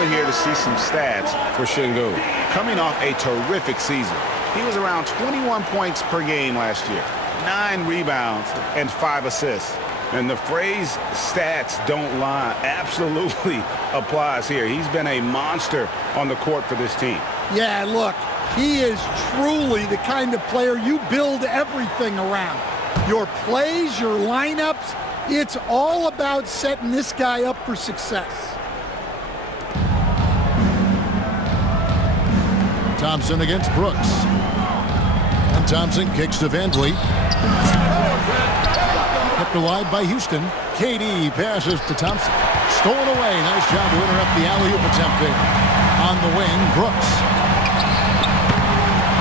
over here to see some stats for Sengun. Coming off a terrific season. He was around 21 points per game last year, 9 rebounds, and 5 assists. And the phrase stats don't lie absolutely applies here. He's been a monster on the court for this team. Yeah, look, he is truly the kind of player you build everything around. Your plays, your lineups, it's all about setting this guy up for success. Thompson against Brooks. And Thompson kicks to Van Vliet. Kept alive by Houston. KD passes to Thompson. Stolen away. Nice job to interrupt the alley-oop attempt there. On the wing, Brooks.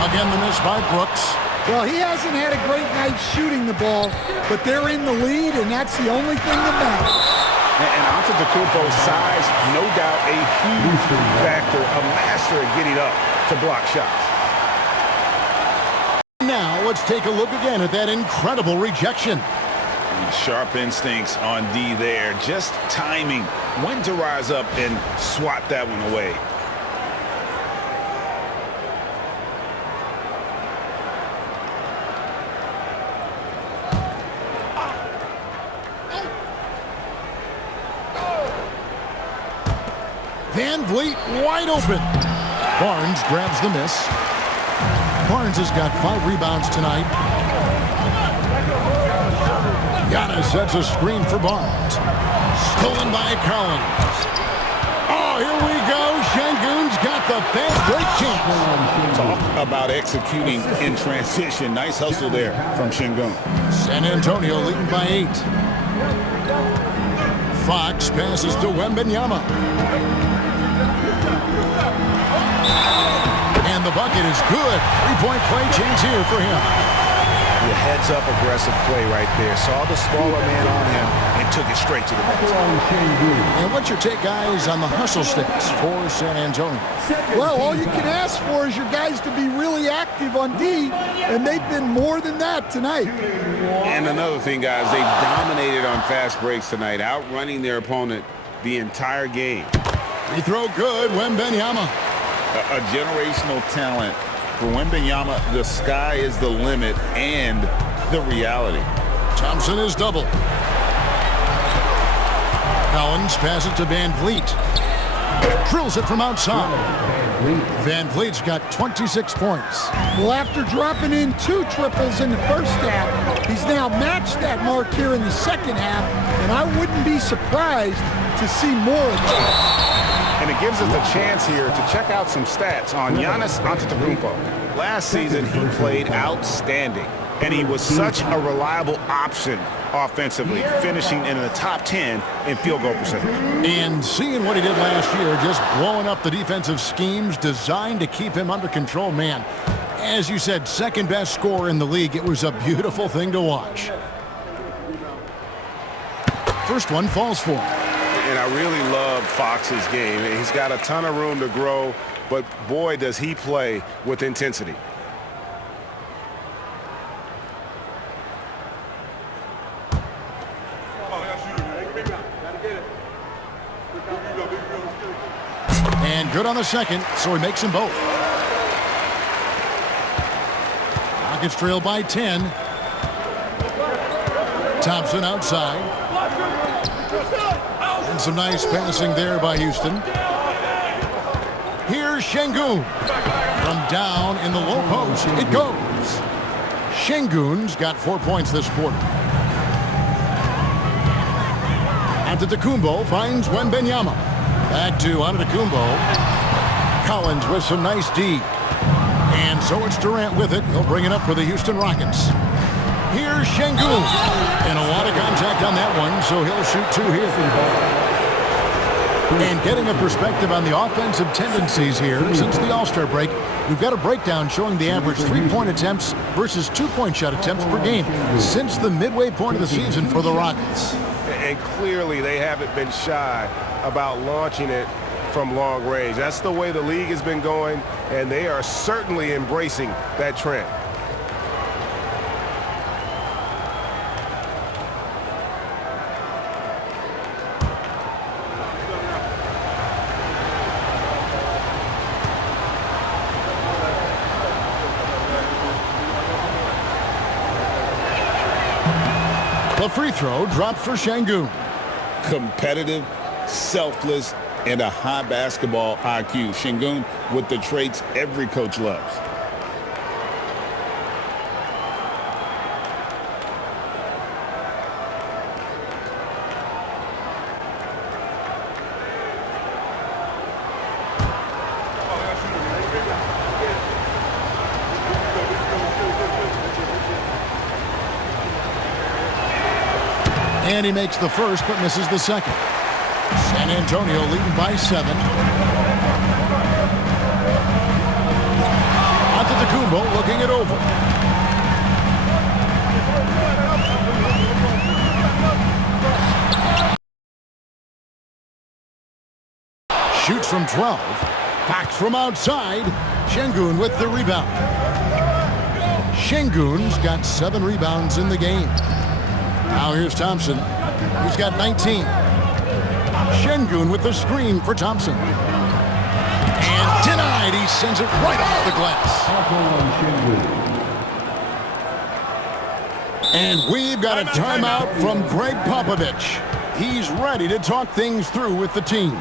Again, the miss by Brooks. Well, he hasn't had a great night shooting the ball, but they're in the lead, and that's the only thing that matters. And Antetokounmpo's size, no doubt a huge factor, a master at getting up to block shots. Now, let's take a look again at that incredible rejection. Sharp instincts on D there. Just timing when to rise up and swat that one away. Van Vliet wide open. Barnes grabs the miss. Barnes has got 5 rebounds tonight. Giannis sets a screen for Barnes. Stolen by Collins. Oh, here we go. Sengun's got the fast break chance. Talk about executing in transition. Nice hustle there from Sengun. San Antonio leading by 8. Fox passes to Wembanyama. And the bucket is good. 3-point play chance here for him. The heads-up aggressive play right there. Saw the smaller man on him and took it straight to the basket. And what's your take, guys, on the hustle stats for San Antonio? Well, all you can ask for is your guys to be really active on D, and they've been more than that tonight. And another thing, guys, they've dominated on fast breaks tonight, outrunning their opponent the entire game. Free throw good, Wembanyama. A generational talent. For Wembanyama, the sky is the limit and the reality. Thompson is double. Collins passes to Van Vliet. Drills it from outside. Van Vliet's got 26 points. Well, after dropping in 2 triples in the first half, he's now matched that mark here in the second half, and I wouldn't be surprised to see more of that. And it gives us a chance here to check out some stats on Giannis Antetokounmpo. Last season, he played outstanding, and he was such a reliable option offensively, finishing in the top 10 in field goal percentage. And seeing what he did last year, just blowing up the defensive schemes designed to keep him under control, man. As you said, second best scorer in the league. It was a beautiful thing to watch. First one falls for him. And I really love Fox's game. He's got a ton of room to grow, but boy, does he play with intensity. And good on the second, so he makes them both. Rockets trail by 10. Thompson outside. And some nice passing there by Houston. Here's Sengun. From down in the low post, it goes. Sengun's got 4 points this quarter. Antetokounmpo finds Wembanyama. Back to Antetokounmpo. Collins with some nice D. And so it's Durant with it. He'll bring it up for the Houston Rockets. Here's Sengun. And a lot of contact on that one, so he'll shoot 2 here. And getting a perspective on the offensive tendencies here since the All-Star break, we've got a breakdown showing the average 3-point attempts versus 2-point shot attempts per game since the midway point of the season for the Rockets. And clearly they haven't been shy about launching it from long range. That's the way the league has been going, and they are certainly embracing that trend. The free throw dropped for Sengun. Competitive, selfless, and a high basketball IQ. Sengun with the traits every coach loves. And he makes the first but misses the second. San Antonio leading by 7. Antetokounmpo looking it over. Shoots from 12. Fox from outside. Sengun with the rebound. Sengun's got 7 rebounds in the game. Now here's Thompson. He's got 19. Sengun with the screen for Thompson. And denied. He sends it right off the glass. And we've got a timeout from Greg Popovich. He's ready to talk things through with the team.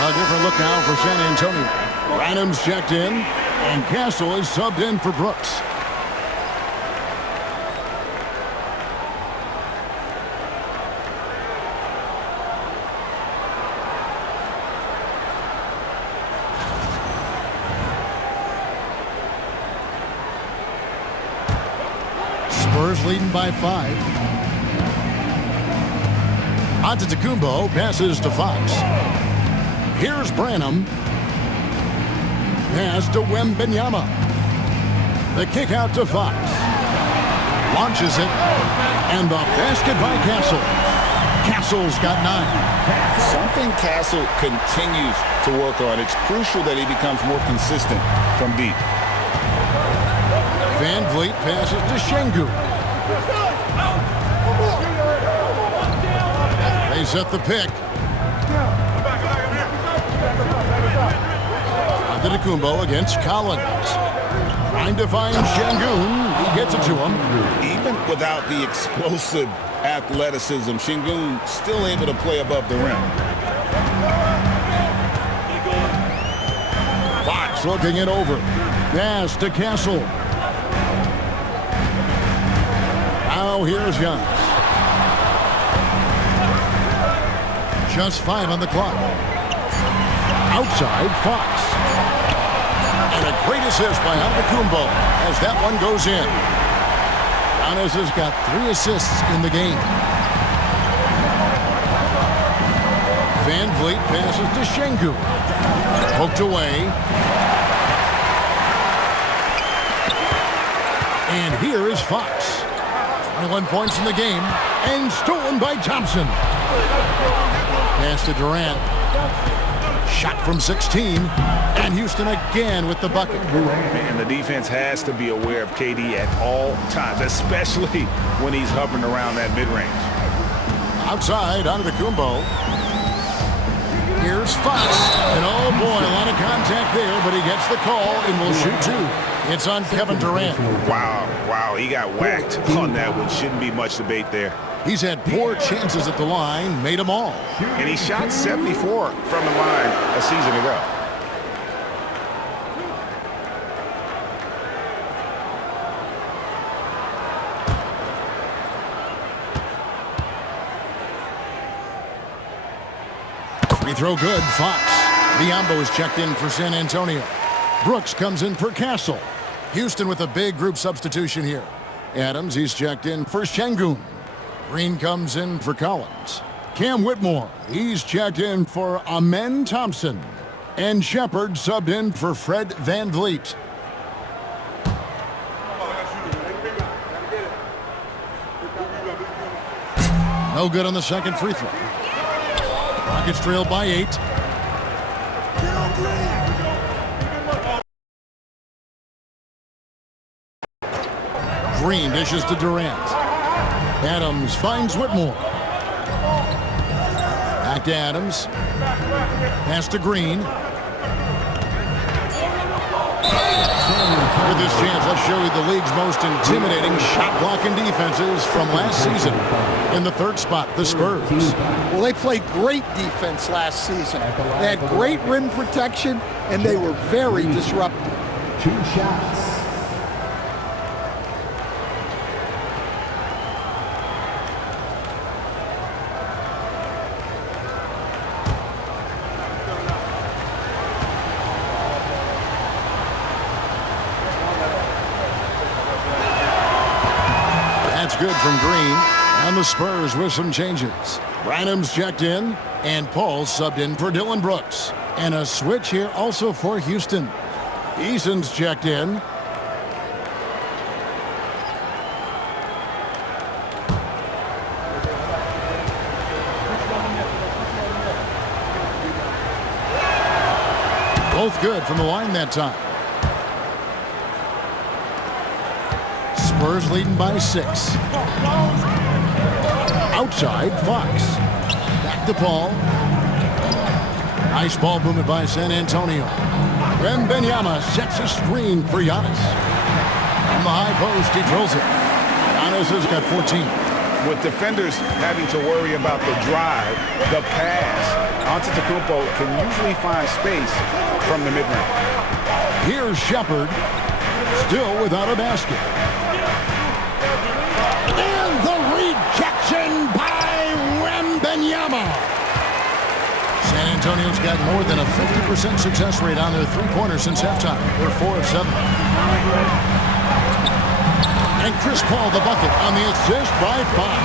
A different look now for San Antonio. Random's checked in, and Castle is subbed in for Brooks. Spurs leading by 5. Antetokounmpo passes to Fox. Here's Branham. Pass to WEMBY. The kick out to Fox. Launches it. And the basket by Castle. Castle's got 9. Something Castle continues to work on. It's crucial that he becomes more consistent from deep. Van Vliet passes to Sengun. They set the pick. Antetokounmpo against Collins. Trying to find Sengun. He gets it to him. Even without the explosive athleticism, Sengun still able to play above the rim. Fox looking it over. Pass to Castle. Now here's Giannis. Just 5 on the clock. Outside, Fox. And a great assist by Antetokounmpo as that one goes in. Giannis has got 3 assists in the game. Van Vliet passes to Sengun. Poked away. And here is Fox. 21 points in the game and stolen by Thompson. Pass to Durant. Shot from 16, and Houston again with the bucket. And the defense has to be aware of KD at all times, especially when he's hovering around that mid-range. Outside, Antetokounmpo. Here's Fox. And oh boy, a lot of contact there, but he gets the call and will shoot two. It's on Kevin Durant. Wow, he got whacked on that one. Shouldn't be much debate there. He's had 4 chances at the line, made them all. And he shot 74 from the line a season ago. Free throw good, Fox. Biyombo is checked in for San Antonio. Brooks comes in for Castle. Houston with a big group substitution here. Adams, he's checked in for Şengün. Green comes in for Collins. Cam Whitmore, he's checked in for Amen Thompson. And Shepard subbed in for Fred VanVleet. No good on the second free throw. Rockets trail by 8. Green dishes to Durant. Adams finds Whitmore. Back to Adams. Pass to Green. With this chance, let's show you the league's most intimidating shot-blocking defenses from last season. In the third spot, the Spurs. Well, they played great defense last season. They had great rim protection, and they were very disruptive. 2 shots. Good from Green, and the Spurs with some changes. Branham's checked in, and Paul subbed in for Dylan Brooks. And a switch here also for Houston. Eason's checked in. Both good from the line that time. Spurs leading by 6. Outside, Fox. Back to Paul. Nice ball movement by San Antonio. Wembanyama sets a screen for Giannis. From the high post, he drills it. Giannis has got 14. With defenders having to worry about the drive, the pass, Antetokounmpo can usually find space from the mid-range. Here's Shepard, still without a basket. And the rejection by Wembanyama. San Antonio's got more than a 50% success rate on their three-pointers since halftime. They're 4 of 7. And Chris Paul the bucket on the assist by Fox.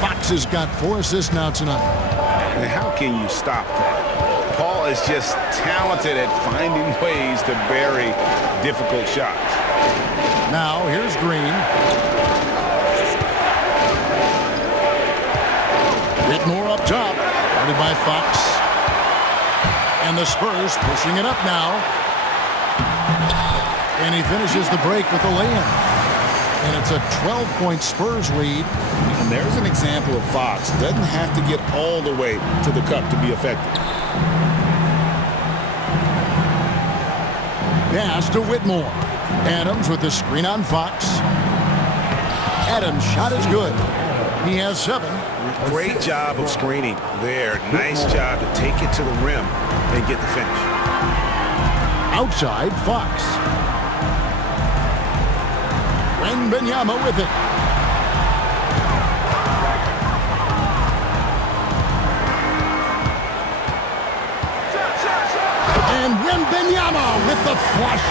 Fox has got 4 assists now tonight. And how can you stop that? Paul is just talented at finding ways to bury difficult shots. Now here's Green. Whitmore up top, guarded by Fox. And the Spurs pushing it up now. And he finishes the break with a lay-in. And it's a 12-point Spurs lead. And there's an example of Fox. Doesn't have to get all the way to the cup to be effective. Pass to Whitmore. Adams with the screen on Fox. Adams' shot is good. He has 7. Great job of screening there. Nice job to take it to the rim and get the finish. Outside, Fox. Wembanyama with it. And Wembanyama with the flush.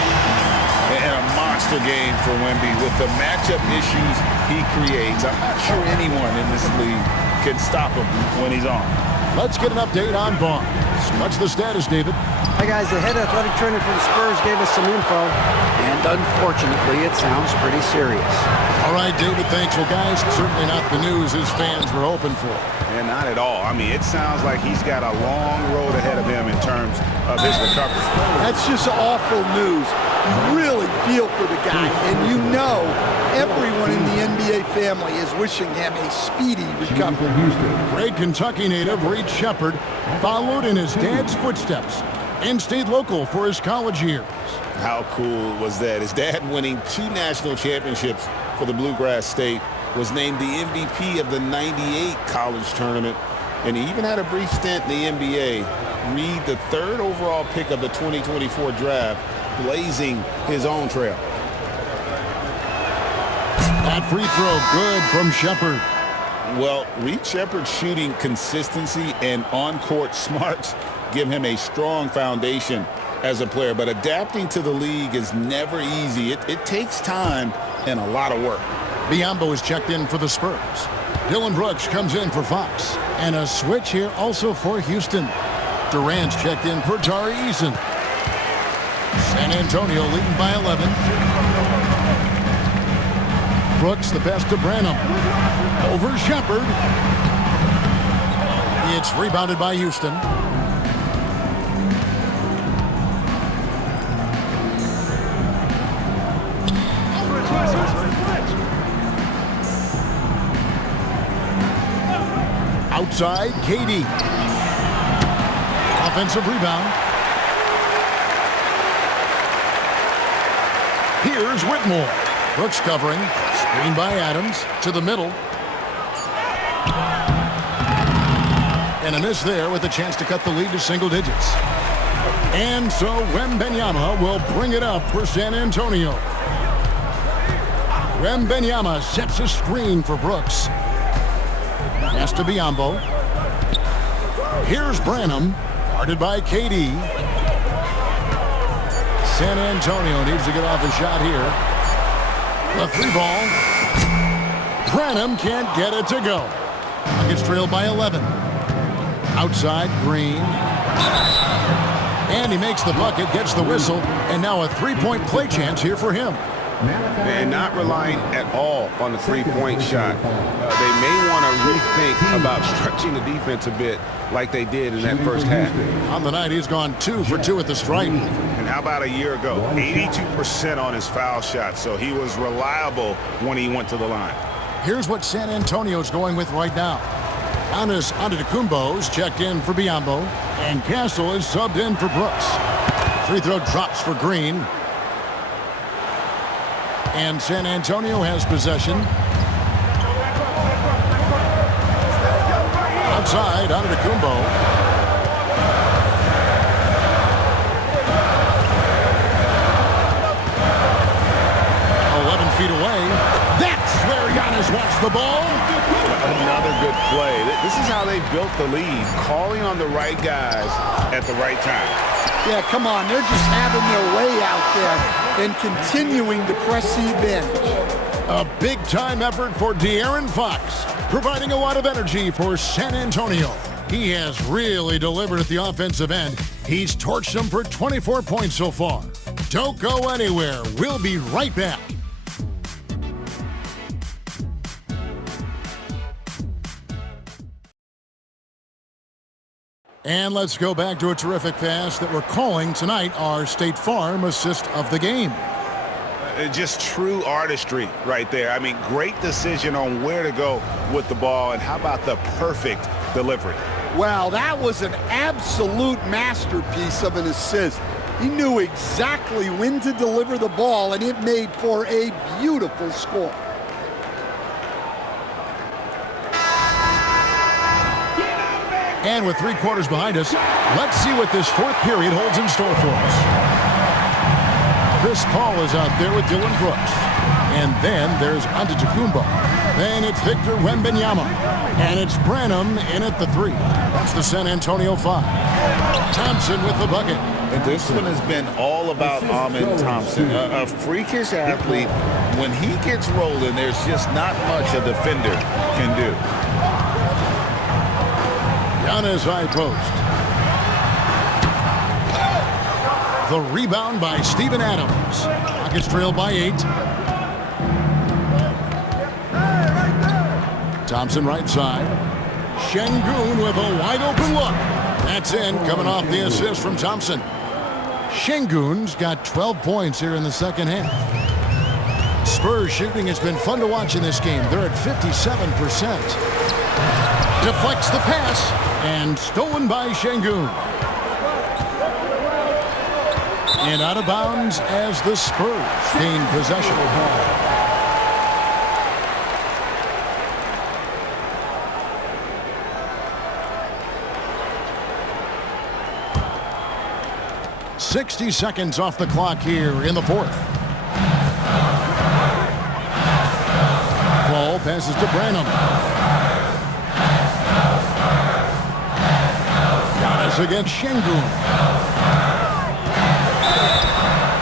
And a monster game for Wemby with the matchup issues he creates. I'm not sure anyone in this league can stop him when he's on. Let's get an update on Barnes. What's the status, David? Hi, guys. The head athletic trainer for the Spurs gave us some info. And And unfortunately, it sounds pretty serious. All right, David, thanks. Well, guys, certainly not the news his fans were hoping for. And not at all. I mean, it sounds like he's got a long road ahead of him in terms of his recovery. That's just awful news. You really feel for the guy, and you know everyone in the NBA family is wishing him a speedy recovery. Great Kentucky native Reed Sheppard followed in his dad's footsteps and stayed local for his college years. How cool was that? His dad, winning 2 national championships for the Bluegrass State, was named the MVP of the '98 college tournament, and he even had a brief stint in the NBA. Reed, the 3rd overall pick of the 2024 draft, blazing his own trail. That free throw good from Sheppard. Well, Reed Sheppard's shooting consistency and on-court smarts give him a strong foundation as a player, but adapting to the league is never easy. It takes time and a lot of work. Biyombo is checked in for the Spurs. Dylan Brooks comes in for Fox. And a switch here also for Houston. Durant's checked in for Tari Eason. San Antonio leading by 11. Brooks the pass to Branham. Over Sheppard. It's rebounded by Houston. Outside, KD. Offensive rebound. Here's Whitmore. Brooks covering. Screen by Adams to the middle. And a miss there with a chance to cut the lead to single digits. And so Wembanyama will bring it up for San Antonio. Wembanyama sets a screen for Brooks. Pass to Biyombo. Here's Branham, guarded by KD. San Antonio needs to get off a shot here. The 3 ball. Branham can't get it to go. Gets trailed by 11. Outside, Green. And he makes the bucket, gets the whistle, and now a 3-point play chance here for him. And not relying at all on the 3-point shot. They may want to rethink about stretching the defense a bit like they did in that first half. On the night, he's gone 2 for 2 at the stripe. And how about a year ago? 82% on his foul shot, so he was reliable when he went to the line. Here's what San Antonio's going with right now. Giannis Antetokounmpo's checked in for Biyombo, and Castle is subbed in for Brooks. Free throw drops for Green. And San Antonio has possession. Outside, Antetokounmpo. 11 feet away. That's where Giannis wants the ball. Another good play. This is how they built the lead, calling on the right guys at the right time. Yeah, come on. They're just having their way out there and continuing to press the advantage. A big-time effort for De'Aaron Fox, providing a lot of energy for San Antonio. He has really delivered at the offensive end. He's torched them for 24 points so far. Don't go anywhere. We'll be right back. And let's go back to a terrific pass that we're calling tonight our State Farm assist of the game. Just true artistry right there. I mean, great decision on where to go with the ball, and how about the perfect delivery? Wow, that was an absolute masterpiece of an assist. He knew exactly when to deliver the ball, and it made for a beautiful score. And with 3 quarters behind us, let's see what this 4th period holds in store for us. Chris Paul is out there with Dylan Brooks. And then there's Antetokounmpo. Then it's Victor Wembanyama. And it's Branham in at the 3. That's the San Antonio 5. Thompson with the bucket. And this one has been all about Amen Thompson. A freakish athlete. When he gets rolling, there's just not much a defender can do. Giannis high post. The rebound by Steven Adams. Rockets trail by 8. Thompson right side. Şengün with a wide open look. That's in, coming off the assist from Thompson. Şengün's got 12 points here in the second half. Spurs shooting has been fun to watch in this game. They're at 57%. Deflects the pass and stolen by Şengün. And out of bounds as the Spurs gain possession. 60 seconds off the clock here in the fourth. Ball passes to Branham. Giannis against Şengün.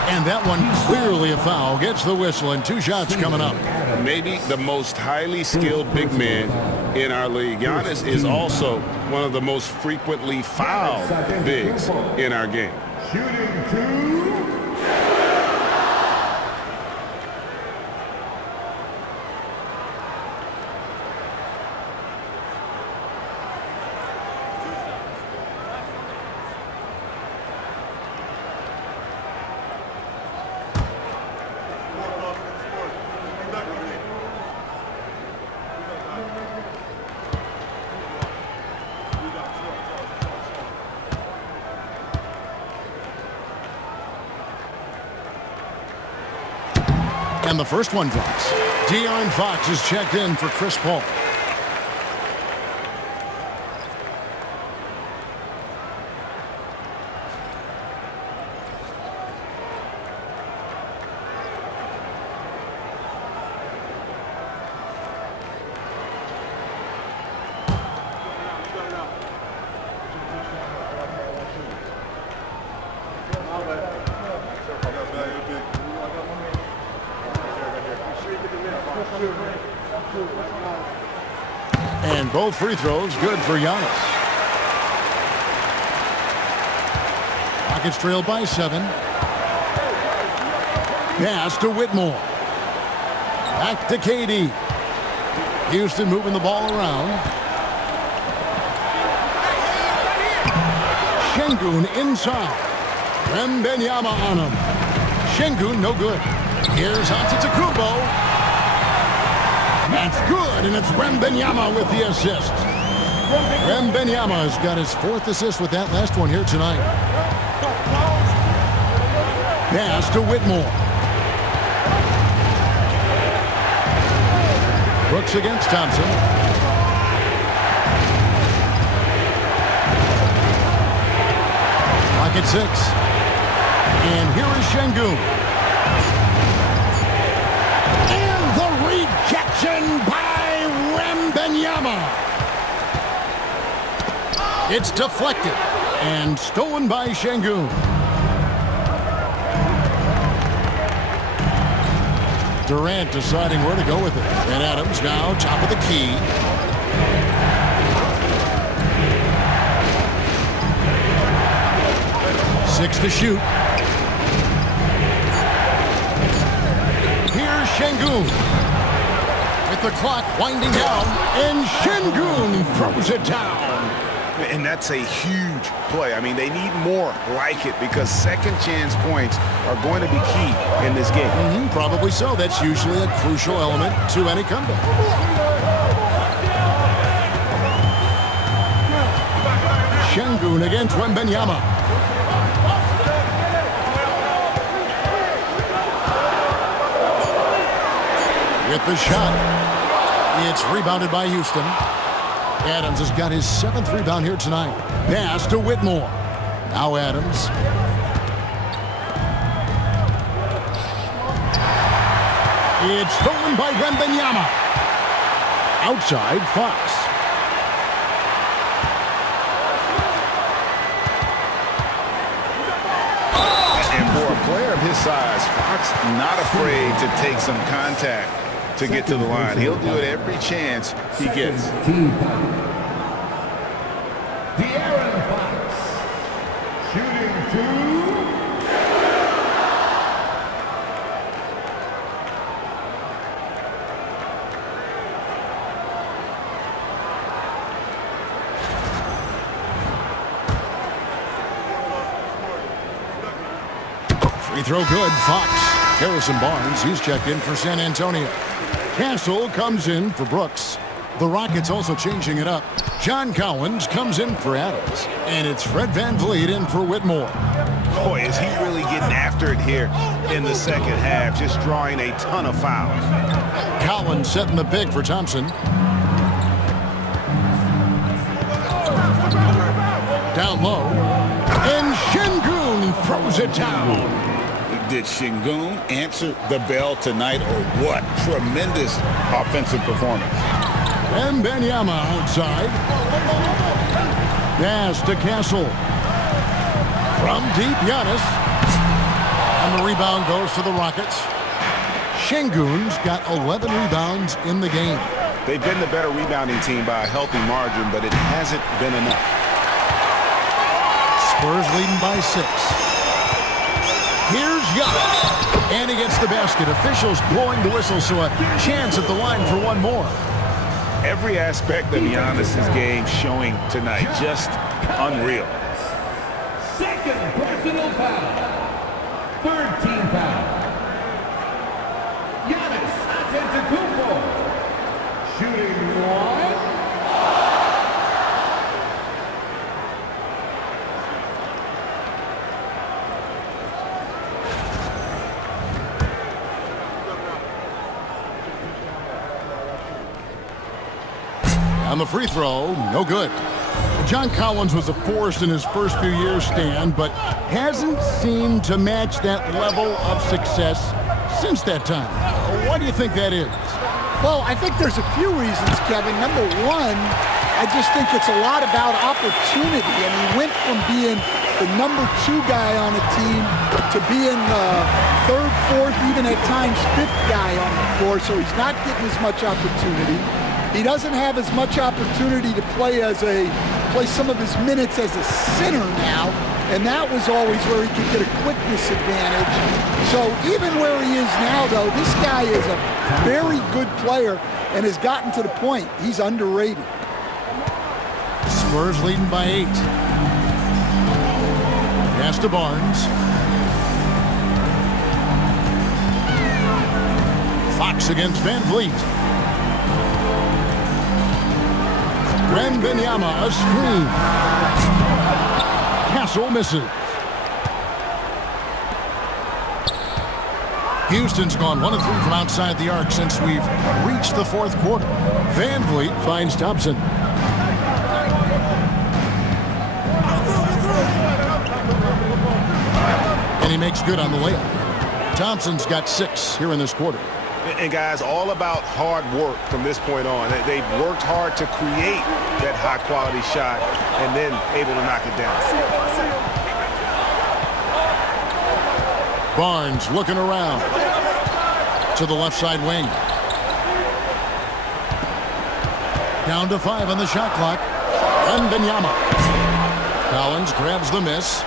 And that one clearly a foul. Gets the whistle and 2 shots coming up. Maybe the most highly skilled big man in our league. Giannis is also one of the most frequently fouled bigs in our game. Shooting 2. And the first one drops. De'Aaron Fox is checked in for Chris Paul. And both free throws good for Giannis. Rockets trail by 7. Pass to Whitmore. Back to KD. Houston moving the ball around. Şengün inside. Wembanyama on him. Şengün no good. Here's Antetokounmpo. That's good, and it's Wembanyama with the assist. Wembanyama has got his 4th assist with that last one here tonight. Pass to Whitmore. Brooks against Thompson. Pocket 6. And here is Şengün. Rejection by Wembanyama. It's deflected and stolen by Şengün. Durant deciding where to go with it. And Adams now top of the key. Six to shoot. Here's Şengün. With the clock winding down, and Şengün throws it down. And that's a huge play. I mean, they need more like it because second chance points are going to be key in this game. Probably so. That's usually a crucial element to any comeback. Şengün against Wembanyama. With the shot. It's rebounded by Houston. Adams has got his 7th rebound here tonight. Pass to Whitmore. Now Adams. It's stolen by Wembanyama. Outside, Fox. And for a player of his size, Fox not afraid to take some contact to get to the line. He'll do it every chance he gets. De'Aaron Fox, shooting 2. Free throw good. Fox. Harrison Barnes, he's checked in for San Antonio. Castle comes in for Brooks. The Rockets also changing it up. John Collins comes in for Adams. And it's Fred VanVleet in for Whitmore. Boy, is he really getting after it here in the second half, just drawing a ton of fouls. Collins setting the pick for Thompson. Down low. And Şengün throws it down. Did Şengün answer the bell tonight or what? Tremendous offensive performance. And Wembanyama outside. Pass to Castle. From deep, Giannis. And the rebound goes to the Rockets. Şengün's got 11 rebounds in the game. They've been the better rebounding team by a healthy margin, but it hasn't been enough. Spurs leading by 6. Here's Giannis. And he gets the basket. Officials blowing the whistle, so a chance at the line for one more. Every aspect of Giannis' game showing tonight. Just unreal. Second personal foul. Third team foul. Giannis Antetokounmpo. Shooting one. On the free throw, no good. John Collins was a force in his first few years, Stan, but hasn't seemed to match that level of success since that time. Why do you think that is? Well, I think there's a few reasons, Kevin. Number one, I just think it's a lot about opportunity. And he went from being the number 2 guy on a team to being the 3rd, 4th, even at times 5th guy on the floor. So he's not getting as much opportunity. He doesn't have as much opportunity to play some of his minutes as a center now, and that was always where he could get a quickness advantage. So even where he is now, though, this guy is a very good player and has gotten to the point he's underrated. Spurs leading by 8. Pass to Barnes. Fox against VanVleet. Wembanyama, a screen. Castle misses. Houston's gone 1 of 3 from outside the arc since we've reached the 4th quarter. VanVleet finds Thompson. And he makes good on the layup. Thompson's got 6 here in this quarter. And guys, all about hard work from this point on. They've worked hard to create that high-quality shot and then able to knock it down. Barnes looking around to the left side wing. Down to 5 on the shot clock. Wembanyama. Collins grabs the miss.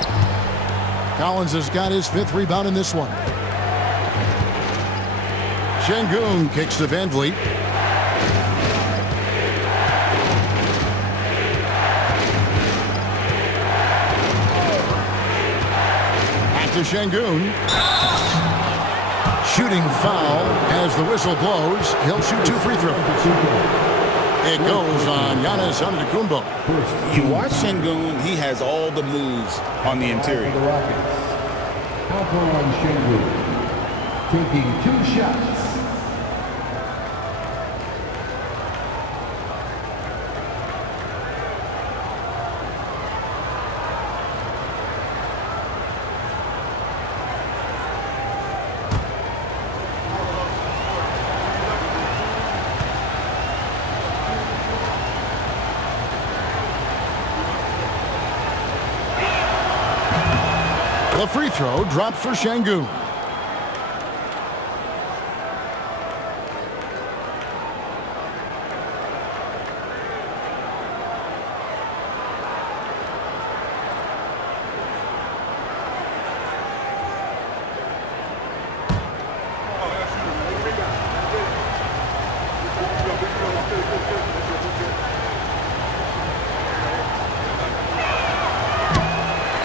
Collins has got his 5th rebound in this one. Şengün kicks to VanVleet. Back to Şengün. Shooting foul as the whistle blows. He'll shoot 2 free throws. It goes on Giannis Antetokounmpo. You watch Şengün, he has all the moves on the interior. The Rockets. Alperen Şengün taking 2 shots. The free throw dropped for Şengün.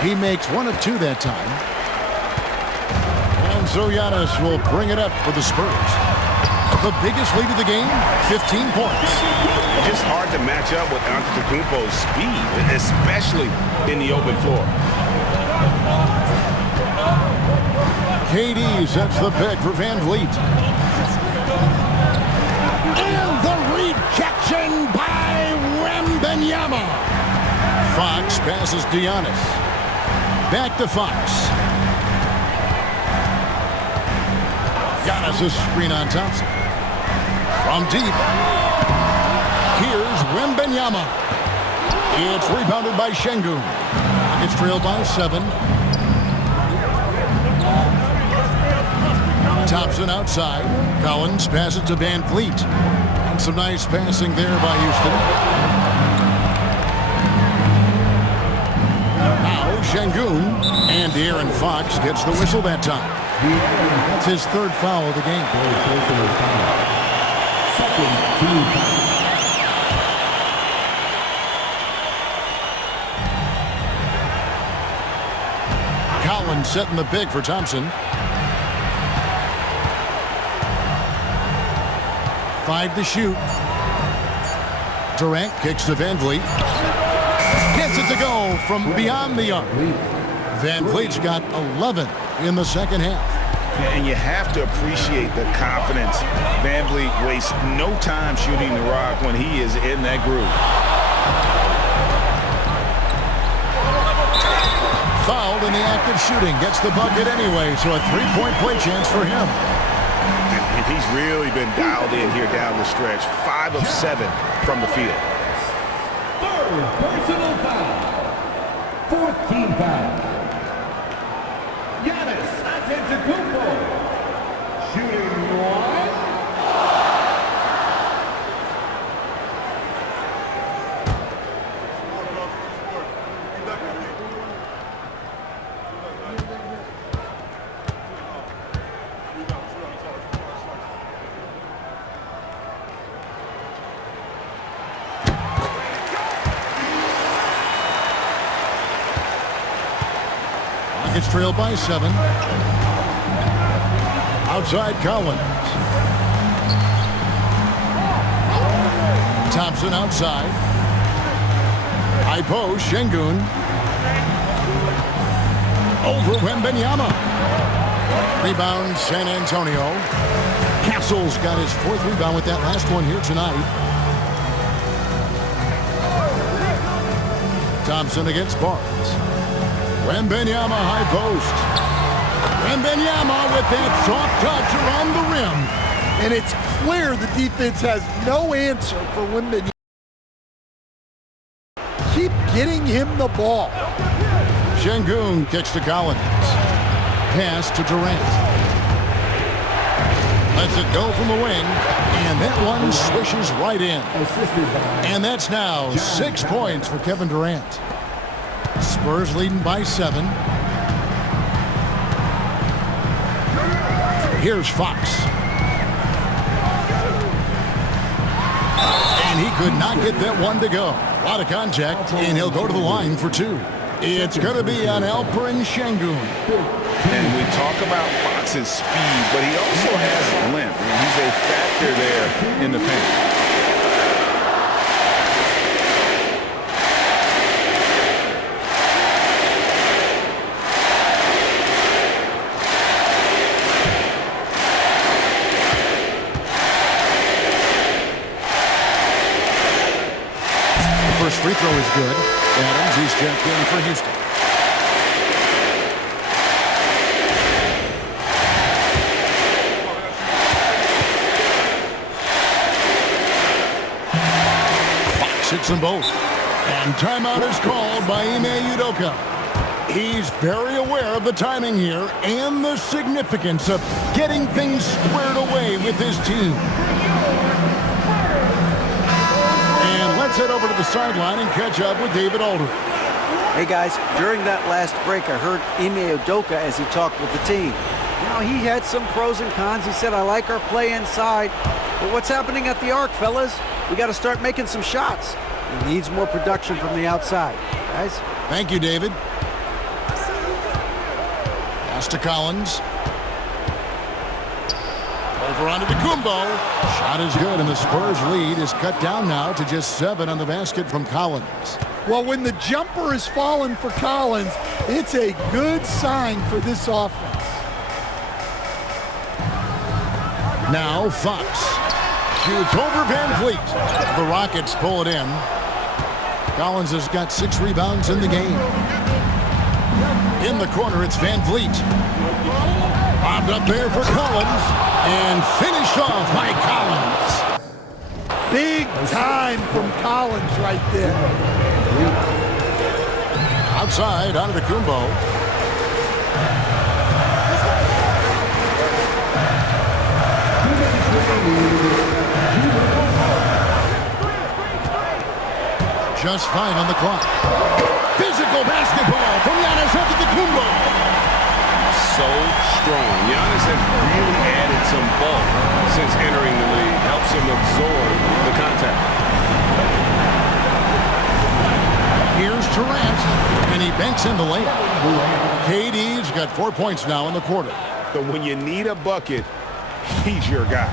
He makes 1 of 2 that time. So Giannis will bring it up for the Spurs. The biggest lead of the game, 15 points. Just hard to match up with Antetokounmpo's speed, especially in the open floor. KD sets the pick for Van Vliet. And the rejection by Wembanyama. Fox passes to Giannis. Back to Fox. Giannis' screen on Thompson. From deep. Here's Wembanyama. It's rebounded by Şengün. It's trailed by 7. Thompson outside. Collins passes to Van Vliet. And some nice passing there by Houston. Now Şengün. And De'Aaron Fox gets the whistle that time. That's his 3rd foul of the game. Collins setting the pick for Thompson. 5 to shoot. Durant kicks to Van Vliet. Gets it to go from beyond the arc. Van Vliet's got 11 in the second half. And you have to appreciate the confidence. Van Vliet wastes no time shooting the rock when he is in that groove. Fouled in the act of shooting. Gets the bucket anyway, so a 3-point play chance for him. And he's really been dialed in here down the stretch. 5 of 7 from the field. 3rd personal foul. 4th team foul. Giannis Antetokounmpo. Shooting 1. It's trailed by 7. Outside Collins. Thompson outside. High post, Şengün. Over Wembanyama. Rebound, San Antonio. Castle's got his 4th rebound with that last one here tonight. Thompson against Barnes. Wembanyama high post. Wembanyama with that soft touch around the rim. And it's clear the defense has no answer for Wembanyama. Keep getting him the ball. Şengün kicks to Collins. Pass to Durant. Lets it go from the wing. And that one swishes right in. And that's now 6 points for Kevin Durant. Spurs leading by 7. Here's Fox. And he could not get that one to go. A lot of contact, and he'll go to the line for 2. It's going to be on Alperen Şengün. And we talk about Fox's speed, but he also has length. And he's a factor there in the paint. First free throw is good. Adams, he's checked in for Houston. Fox hits them both. And timeout is called by Ime Udoka. He's very aware of the timing here and the significance of getting things squared away with his team. Let's head over to the sideline and catch up with David Aldridge. Hey guys, during that last break, I heard Ime Udoka as he talked with the team. You know, he had some pros and cons. He said, I like our play inside. But what's happening at the arc, fellas? We got to start making some shots. He needs more production from the outside. Guys? Thank you, David. Pass to Collins. Over onto Kumbo. Shot is good, and the Spurs lead is cut down now to just 7 on the basket from Collins. Well, when the jumper is falling for Collins, it's a good sign for this offense. Now Fox shoots over Van Vliet. The Rockets pull it in. Collins has got 6 rebounds in the game. In the corner, it's Van Vliet. Bobbed up there for Collins and finished off by Collins. Big time from Collins right there. Outside, onto Kumbo. Just 5 on the clock. Physical basketball from Giannis Antetokounmpo. So strong. Giannis has really added some bulk since entering the league. Helps him absorb the contact. Here's Durant, and he banks in the layup. KD's got 4 points now in the quarter. So when you need a bucket, he's your guy.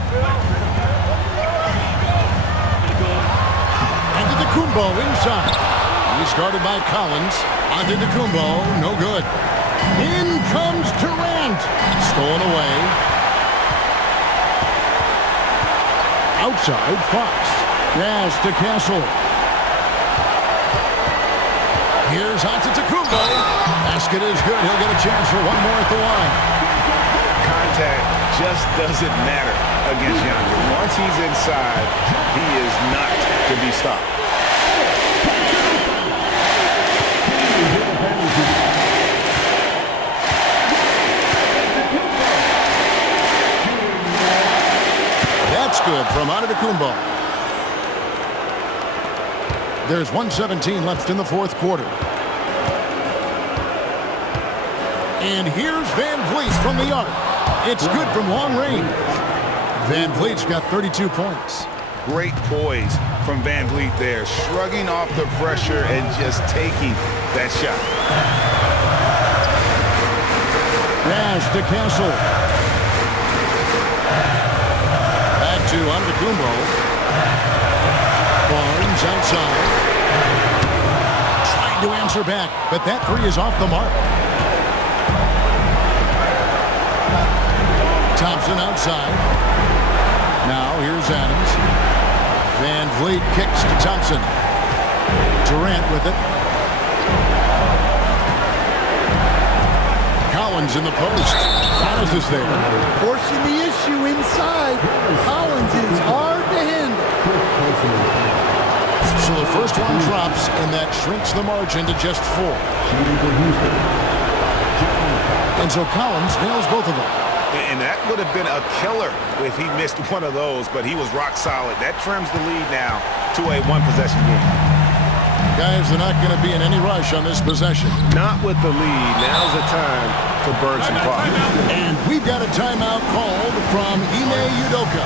Antetokounmpo inside. He's guarded by Collins. Antetokounmpo, no good. In comes Durant. Stolen away. Outside, Fox. Pass to Castle. Here's Antetokounmpo. Basket is good. He'll get a chance for one more at the line. Contact just doesn't matter against Giannis. Once he's inside, he is not to be stopped. That's good from Antetokounmpo. There's 1:17 left in the fourth quarter. And here's Van Vliet from the arc. It's good from long range. Van Vliet's got 32 points. Great poise from Van Vliet there, shrugging off the pressure and just taking that shot. Pass to Castle. Back to Antetokounmpo. Barnes outside. Trying to answer back, but that three is off the mark. Thompson outside. Now here's Adams. Van Vliet kicks to Thompson. Durant with it. Collins in the post. Collins is there. Forcing the issue inside. Collins is hard to handle. So the first one drops, and that shrinks the margin to just 4. And so Collins nails both of them. And that would have been a killer if he missed one of those, but he was rock solid. That trims the lead now to a one-possession game. Guys, they're not going to be in any rush on this possession. Not with the lead. Now's the time to burn some clock. And we've got a timeout called from Ime Udoka.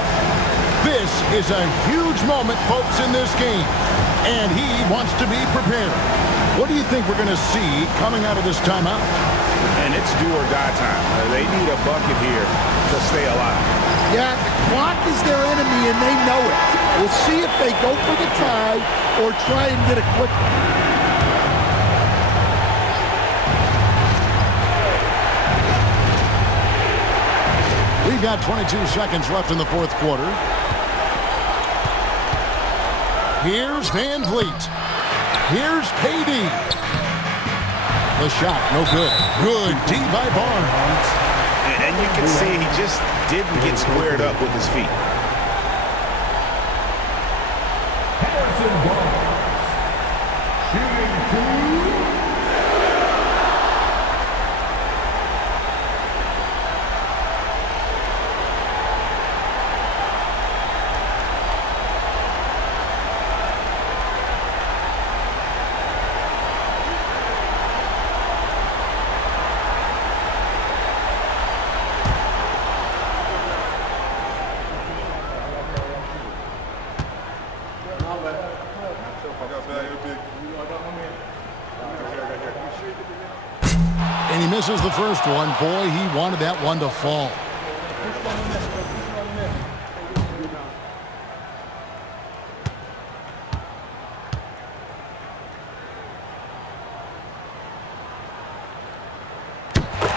This is a huge moment, folks, in this game. And he wants to be prepared. What do you think we're going to see coming out of this timeout? And it's do or die time. They need a bucket here to stay alive. Yeah, the clock is their enemy, and they know it. We'll see if they go for the tie or try and get a quick one. We've got 22 seconds left in the fourth quarter. Here's Van Vliet. Here's KD. The shot, no good. Good D by Barnes. And you can see he just didn't get squared up with his feet. And he misses the first one. Boy, he wanted that one to fall.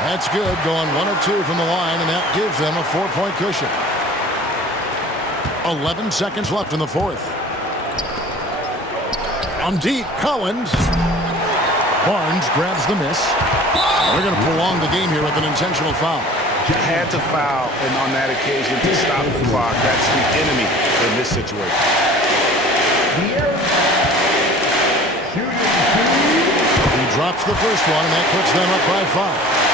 That's good, going 1 of 2 from the line, and that gives them a 4-point cushion. 11 seconds left in the fourth. On deep, Collins. Barnes grabs the miss. They're going to prolong the game here with an intentional foul. Had to foul, and on that occasion to stop the clock. That's the enemy in this situation. He drops the first one, and that puts them up by 5.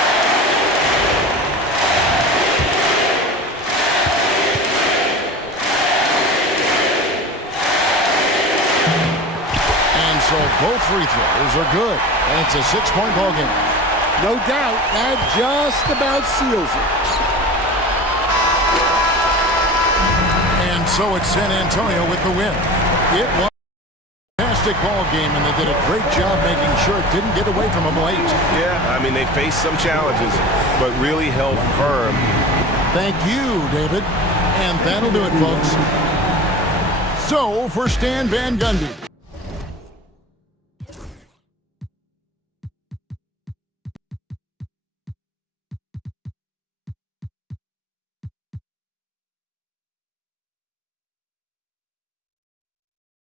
And so both free throws are good, and it's a 6-point ball game. No doubt, that just about seals it. And so it's San Antonio with the win. It was a fantastic ball game, and they did a great job making sure it didn't get away from them late. Yeah, I mean, they faced some challenges, but really held firm. Thank you, David. And that'll do it, folks. So, for Stan Van Gundy,